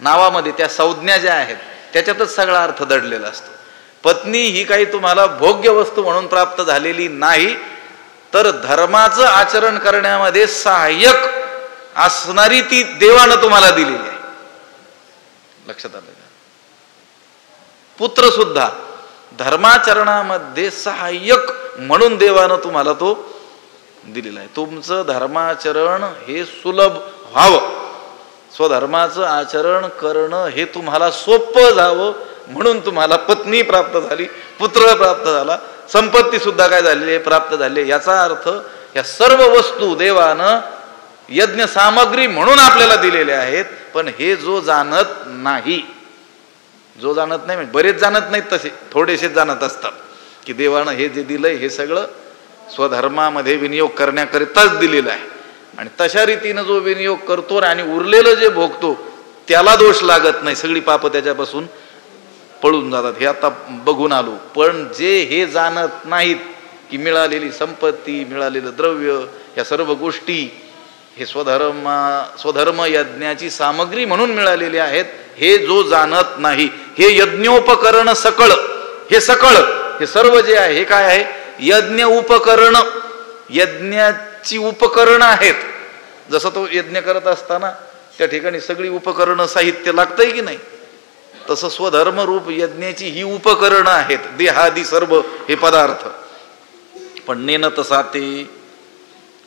नावामध्ये त्या संज्ञा ज्या आहेत त्याच्यातच सगळा अर्थ दडलेला असतो. पत्नी ही काही तुम्हाला भोग्य वस्तू म्हणून प्राप्त झालेली नाही, तर धर्माचं आचरण करण्यामध्ये सहाय्यक असणारी ती देवानं तुम्हाला दिलेली आहे. लक्षात आलं का? पुत्र सुद्धा धर्माचरणामध्ये सहाय्यक म्हणून देवानं तुम्हाला तो दिलेला आहे. तुमचं धर्माचरण हे सुलभ व्हावं, स्वधर्माचं आचरण करणं हे तुम्हाला सोपं जावं म्हणून तुम्हाला पत्नी प्राप्त झाली, पुत्र प्राप्त झाला, संपत्ती सुद्धा काय झालेली आहे, प्राप्त झाली. याचा अर्थ या सर्व वस्तू देवानं यज्ञ सामग्री म्हणून आपल्याला दिलेल्या आहेत. पण हे जो जाणत नाही म्हणजे बरेच जाणत नाहीत, तसे थोडेसे जाणत असतात की देवानं हे जे दिलंय हे सगळं स्वधर्मामध्ये विनियोग करण्याकरिताच दिलेलं आहे. आणि तशा रीतीनं जो विनियोग करतो आणि उरलेलं जे भोगतो त्याला दोष लागत नाही, सगळी पाप त्याच्यापासून पळून जातात. हे आता बघून आलो. पण जे हे जाणत नाहीत की मिळालेली संपत्ती, मिळालेलं द्रव्य, या सर्व गोष्टी हे स्वधर्म यज्ञाची सामग्री म्हणून मिळालेली आहेत, हे जो जाणत नाही, हे यज्ञोपकरण सकळ, हे सर्व जे आहे हे काय आहे, यज्ञ उपकरण, यज्ञाची उपकरणं आहेत. जसं तो यज्ञ करत असताना त्या ठिकाणी सगळी उपकरणं साहित्य लागतंय की नाही, तसं स्वधर्म रूप यज्ञाची ही उपकरणं आहेत, देहादी सर्व हे पदार्थ. पण नेन तसा ते,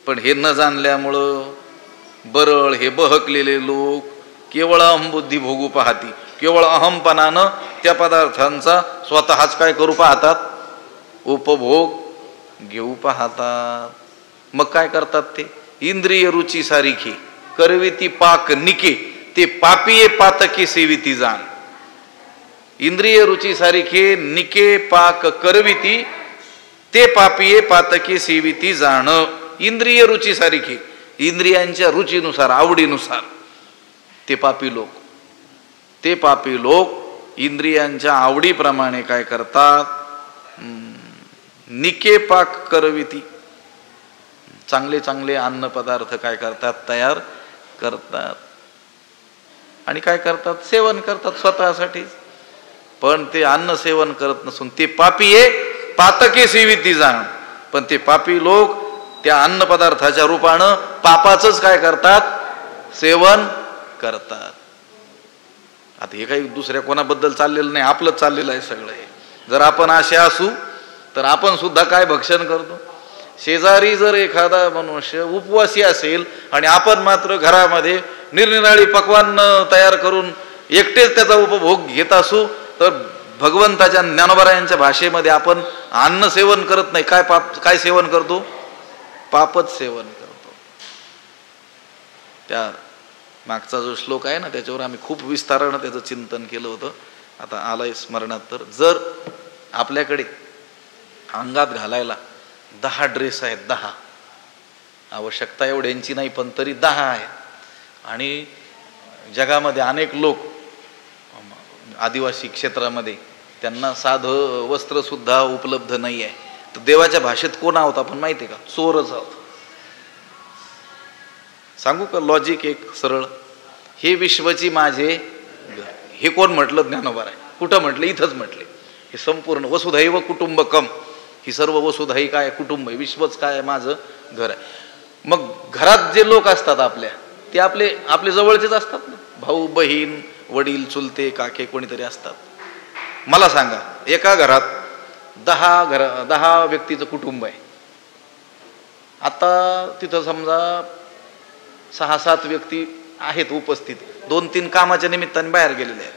पण हे न जाणल्यामुळं बरळ हे बहकलेले लोक केवळ अहमबुद्धी भोगू पाहती, केवळ अहमपणानं त्या पदार्थांचा स्वतःच काय करू पाहतात, उपभोग घेऊ पाहतात. मग काय करतात ते, इंद्रिय रुची सारिखी करविती पाक निके, ते पापिये पातके सेविती जाण. इंद्रिय रुची सारिखे निके पाक करविती, ते पापिये पातके सेविती जाण. इंद्रिय रुची सारिखे, इंद्रियांच्या रुचीनुसार, आवडीनुसार ते पापी लोक इंद्रियांच्या आवडीप्रमाणे काय करतात, निके पाक करविती, चांगले चांगले अन्न पदार्थ काय करतात, तयार करतात आणि काय करतात, सेवन करतात स्वतःसाठीच. पण ते अन्न सेवन करत नसून ते पापीये पातके सेविती जाण. पण ते पापी लोक त्या अन्न पदार्थाच्या रूपानं पापाचंच काय करतात, सेवन करतात. आता हे काही दुसऱ्या कोणाबद्दल चाललेलं नाही, आपलंच चाललेलं आहे सगळं हे. जर आपण असे असू तर आपण सुद्धा काय भक्षण करतो. शेजारी जर एखादा मनुष्य उपवासी असेल आणि आपण मात्र घरामध्ये निरनिराळी पक्वान्न तयार करून एकटेच त्याचा उपभोग घेत असू, तर भगवंताच्या ज्ञानोबरायांच्या भाषेमध्ये आपण अन्न सेवन करत नाही, काय सेवन करतो, पापच सेवन करतो. त्या मागचा जो श्लोक आहे ना, त्याच्यावर आम्ही खूप विस्तारानं त्याचं चिंतन केलं होतं, आता आलंय स्मरणात. तर जर आपल्याकडे अंगात घालायला 10 ड्रेस आहेत, 10 आवश्यकता एवढ्यांची नाही पण तरी 10 आहेत, आणि जगामध्ये अनेक लोक आदिवासी क्षेत्रामध्ये त्यांना साधं वस्त्र सुद्धा उपलब्ध नाही आहे, तर देवाच्या भाषेत कोण आहोत आपण माहिती आहे का, चोरच आहोत. सांगू का लॉजिक एक सरळ, हे विश्वची माझे हे कोण म्हटलं, ज्ञानोबा आहे. कुठं म्हटलं, इथंच म्हटले. हे संपूर्ण वसुधैव कुटुंबकम, ही सर्व वसुधै काय, कुटुंब आहे, विश्वच काय, माझं घर आहे. मग घरात जे लोक असतात आपल्या, ते आपले जवळचेच असतात ना, भाऊ बहीण वडील चुलते काके कोणीतरी असतात. मला सांगा, एका घरात 10 व्यक्तीचं कुटुंब आहे. आता तिथं समजा 6-7 व्यक्ती आहेत उपस्थित, 2-3 कामाच्या निमित्ताने बाहेर गेलेले आहेत,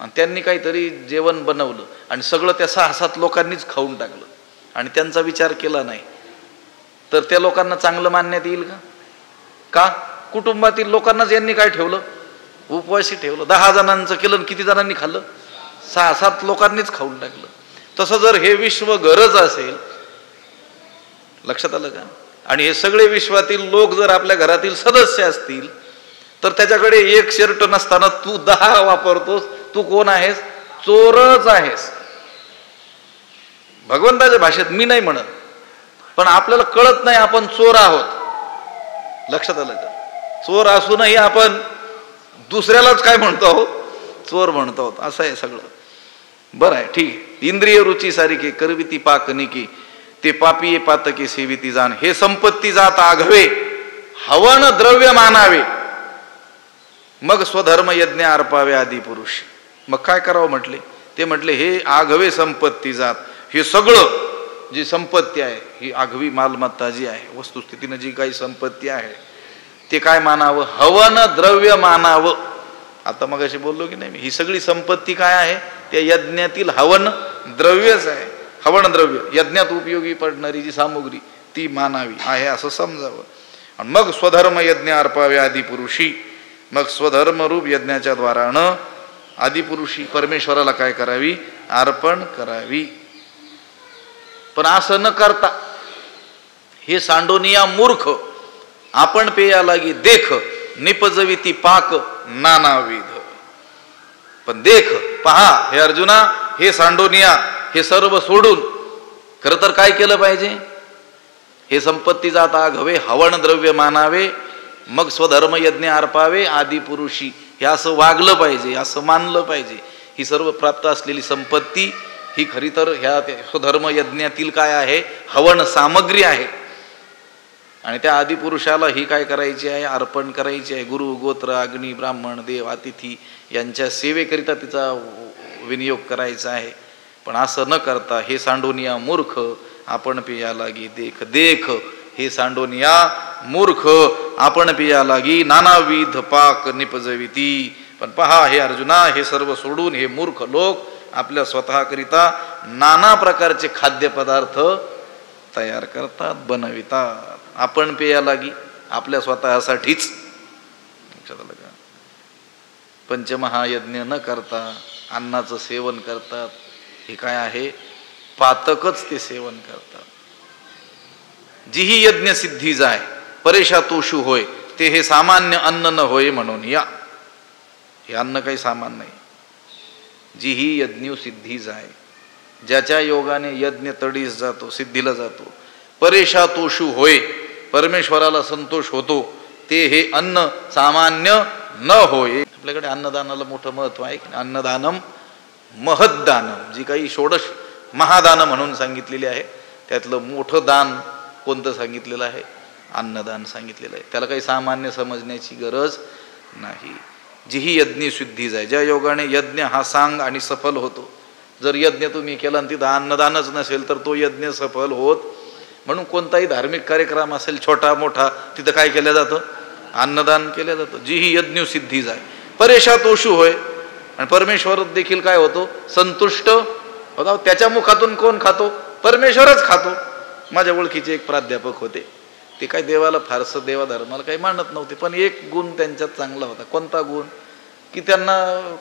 आणि त्यांनी काहीतरी जेवण बनवलं आणि सगळं त्या 6-7 लोकांनीच खाऊन टाकलं आणि त्यांचा विचार केला नाही, तर त्या लोकांना चांगलं मानण्यात येईल का? कुटुंबातील लोकांनाच यांनी काय ठेवलं, उपवासी ठेवलं. 10 जणांचं केलं, किती जणांनी खाल्लं, 6-7 लोकांनीच खाऊन टाकलं. तसं जर हे विश्व गरज असेल, लक्षात आलं का, आणि हे सगळे विश्वातील लोक जर आपल्या घरातील सदस्य असतील, तर त्याच्याकडे 1 शर्ट नसताना तू 10 वापरतोस, तू कोण आहेस, चोरच आहेस. भगवंताच्या भाषेत मी नाही म्हणत, पण आपल्याला कळत नाही आपण चोर आहोत. लक्षात आलं का, चोर असूनही आपण दुसऱ्यालाच काय म्हणतो आहोत, चोर म्हणतो आहोत. असं आहे सगळं. बरं आहे, ठीक. इंद्रिय रुची सारिखे करविती पाक निकी, ते पापिये पातके सेविती जाण. हे संपत्ती जात आघवे, हवन द्रव्य मानावे. मग स्वधर्म यज्ञ अर्पावे आदी पुरुष. मग काय करावं म्हटले? ते म्हटले हे आघवे संपत्ती जात, हे सगळं जी संपत्ती आहे, ही आघवी मालमत्ता जी आहे, वस्तुस्थितीनं जी काही संपत्ती आहे, ते काय मानावं? हवन द्रव्य मानावं. आता मग अशी बोललो की नाही, ही सगळी संपत्ती काय आहे? त्या यज्ञातील हवन द्रव्यच आहे. हवन द्रव्य, यज्ञात उपयोगी पडणारी जी सामुग्री, ती मानावी आहे असं समजावं. आणि मग स्वधर्म यज्ञ अर्पावे आदी पुरुषी. मग स्वधर्मरूप यज्ञाच्या द्वारानं आदिपुरुषी परमेश्वराला काय करावी? अर्पण करावी. पण असं न करता हे सांडोनिया मूर्ख आपण पेया लागी देख निपजविती पाक नानाविध. पण देख, पहा हे अर्जुना, हे सांडोनिया, हे सर्व सोडून खरं तर काय केलं पाहिजे? हे संपत्ती जात आघवे, हवन द्रव्य मानावे, मग स्वधर्म यज्ञ अर्पावे आदिपुरुषी. हे असं वागलं पाहिजे, असं मानलं पाहिजे. ही सर्व प्राप्त असलेली संपत्ती ही खरी तर ह्या स्वधर्म यज्ञातील काय आहे? हवन सामग्री आहे. आणि त्या आदिपुरुषाला ही काय करायची आहे? अर्पण करायची आहे. गुरु, गोत्र, अग्नी, ब्राह्मण, देव, अतिथी यांच्या सेवेकरिता तिचा विनियोग करायचा आहे. पण असं न करता हे सांडोनिया मूर्ख आपण पिया लागी देख. देख हे सांडोनिया मूर्ख आपण पिया लागी नानाविध पाक निपजविती. पण पहा हे अर्जुना, हे सर्व सोडून हे मूर्ख लोक आपल्या स्वतःकरिता नाना प्रकारचे खाद्यपदार्थ तयार करतात, बनवितात. आपण पेया लागी आपल्या स्वतःसाठीच. पंचमहायज्ञ न करता अन्नाचं सेवन करतात. हे काय आहे? पातकच ते सेवन करतात. जीही यज्ञ सिद्धी जाय परेशा तोषू होय, ते हे सामान्य अन्न न होय म्हणून या. हे अन्न काही सामान्य नाही. जीही यज्ञ सिद्धी जाय, ज्याच्या योगाने यज्ञ तडीस जातो, सिद्धीला जातो, परेशा तोषू होय, परमेश्वराला संतोष होतो, ते हे अन्न सामान्य न होय. आपल्याकडे अन्नदानाला मोठं महत्व आहे. अन्नदानम महद्दानम, जी काही षोडश महादान म्हणून सांगितलेली आहे, त्यातलं मोठं दान कोणतं सांगितलेलं आहे? अन्नदान सांगितलेलं आहे. त्याला काही सामान्य समजण्याची गरज नाही. जीही यज्ञ सिद्धी जाय, ज्या योगाने यज्ञ हा सांग आणि सफल होतो. जर यज्ञ तुम्ही केला आणि तिथं अन्नदानच नसेल तर तो यज्ञ सफल होत. म्हणून कोणताही धार्मिक कार्यक्रम असेल छोटा मोठा, तिथं काय केलं जातं? अन्नदान केलं जातं. जीही यज्ञ सिद्धी जाय परेशा तोषू होय, आणि परमेश्वर देखील काय होतो? संतुष्ट होता. त्याच्या मुखातून कोण खातो? परमेश्वरच खातो. माझ्या ओळखीचे एक प्राध्यापक होते, ते काय देवाला फारसं देवाधर्माला काही मानत नव्हते, पण एक गुण त्यांच्यात चांगला होता. कोणता गुण? की त्यांना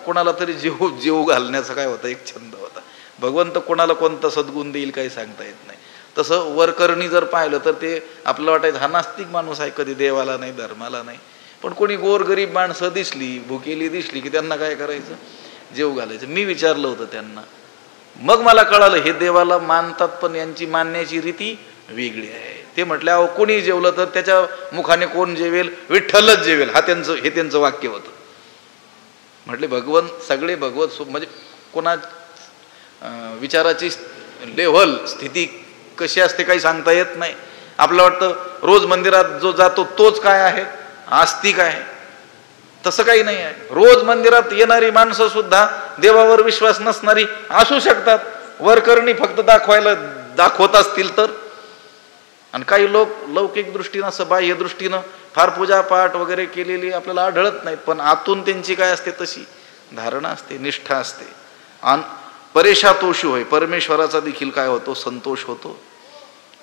कोणाला तरी जीव घालण्याचा काय होता? एक छंद होता. भगवंत कोणाला कोणता सद्गुण देईल काही सांगता येत नाही. तसं वरकरणी जर पाहिलं तर ते आपल्याला वाटायचं हा नास्तिक माणूस आहे, कधी देवाला नाही, धर्माला नाही. पण कोणी गोरगरीब माणसं दिसली, भुकेली दिसली की त्यांना काय करायचं? जेव घालायचं. मी विचारलं होतं त्यांना, मग मला कळालं हे देवाला मानतात पण यांची मानण्याची रीती वेगळी आहे. ते म्हटले अहो कोणी जेवलं तर त्याच्या मुखाने कोण जेवेल? विठ्ठलच जेवेल. हे त्यांचं वाक्य होतं. म्हटले भगवंत सगळे भगवत म्हणजे कोणा विचाराची लेव्हल स्थिती कशी असते काही सांगता येत नाही. आपलं वाटतं रोज मंदिरात जो जातो तोच काय आहे? आस्तिक आहे. तसं काही नाही आहे. रोज मंदिरात येणारी माणसं सुद्धा देवावर विश्वास नसणारी असू शकतात. वरकरणी फक्त दाखवत असतील तर. आणि काही लोक लौकिक दृष्टीनं असं बाह्य दृष्टीनं फार पूजा पाठ वगैरे केलेली आपल्याला आढळत नाहीत, पण आतून त्यांची काय असते? तशी धारणा असते, निष्ठा असते. आणि परेशा तोषी होय, परमेश्वराचा देखील काय होतो? संतोष होतो.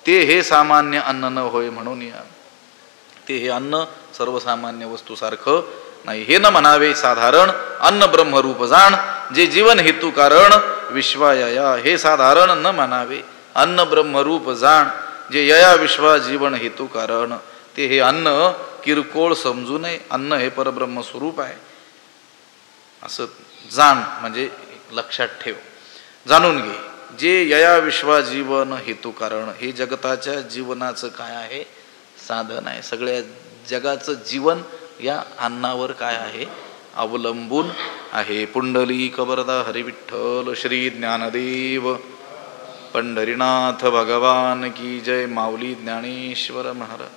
ते हे सामान्य अन्न न होय म्हणून या. ते हे अन्न सर्वसामान्य वस्तूसारखं नाही. हे न म्हणावे साधारण अन्न ब्रह्मरूप जाण, जे जीवन हेतू कारण विश्वाया. हे साधारण न म्हणावे अन्न ब्रह्मरूप जाण, जे यया विश्वा जीवन हेतू कारण. ते हे अन्न किरकोळ समजू नये. अन्न हे परब्रह्म स्वरूप आहे असं जाण, म्हणजे लक्षात ठेव, जाणून घे. जे यया विश्वा जीवन हेतू कारण, हे जगताच्या जीवनाचं काय आहे? साधन आहे. सगळ्या जगाचं जीवन या अन्नावर काय आहे? अवलंबून आहे. पुंडलिक वरदा हरी विठ्ठल श्री ज्ञानदेव पंढरीनाथ भगवान की जय. माऊली ज्ञानेश्वर महाराज.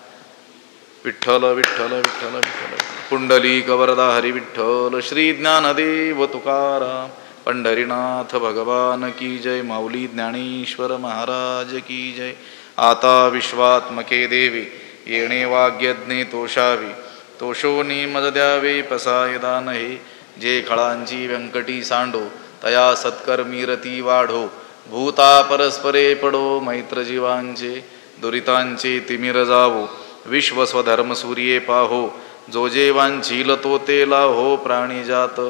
विठ्ठल विठ्ठल विठ्ठल विठ्ठल. पुंडलिक वरदा हरी विठ्ठल. श्री ज्ञानदेव तुकाराम पंढरीनाथ भगवान की जय. माऊली ज्ञानेश्वर महाराज की जय. आता विश्वात्मके देवी येणे वाग्यज्ञे तोषावी. तोषोनी मज द्यावे पसायदा नहे. जे खळांची व्यंकटी सांडो तया सत्कर्मी रती वाढो. भूता परस्परे पडो मैत्र जीवांचे. दुरितांचे तिमिर जावो विश्व स्वधर्म सूर्ये पाहो. जो जे वांछील तो ते लाहो. प्राणीजात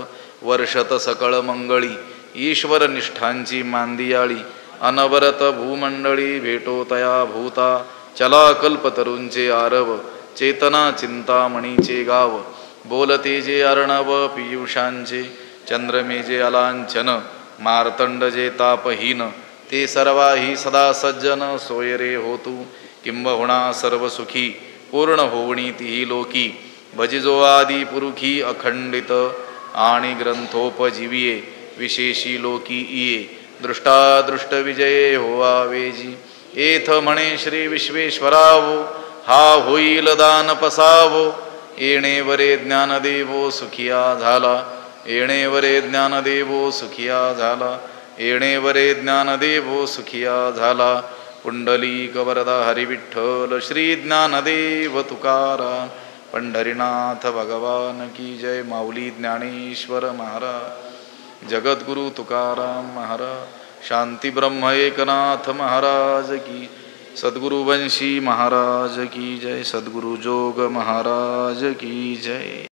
वर्षत सकळ मंगळी. ईश्वर निष्ठांची मांदियाळी. अनवरत भूमंडळी भेटो तया भूता. चला कल्पतरूंचे आरव. चेतना चिंतामणीचे गाव. बोलते जे अर्णव पियुषांचे. चंद्रमे जे अलांछन. मार्तंड जे तापहीन. ते सर्वाही सदा सज्जन. सोयरे होतू किंबहुना सर्व सुखी. पूर्ण होवणी तिही लोकी. भजिजो आदी पुरुखी अखंडित. आणि ग्रंथोपजीविये विशेषी लोकी इये. दृष्टादृष्ट विजये होवा वेजी. एथ म्हणे श्री विश्वेश्वरावो. हा होईल दान पसावो. येणे वरे ज्ञानदेवो सुखिया झाला. येणे वरे ज्ञानदेवो सुखिया झाला. येणे वरे ज्ञानदेवो सुखिया झाला. पुंडलिक वरदा हरी विठ्ठल. श्री ज्ञानदेव तुकाराम पंढरीनाथ भगवान की जय. माऊली ज्ञानेश्वर महाराज. जगद्गुरु तुकाराम महाराज. शांती ब्रह्म एकनाथ महाराज की. सद्गुरु वंशी महाराज की जय. सद्गुरु जोग महाराज की जय.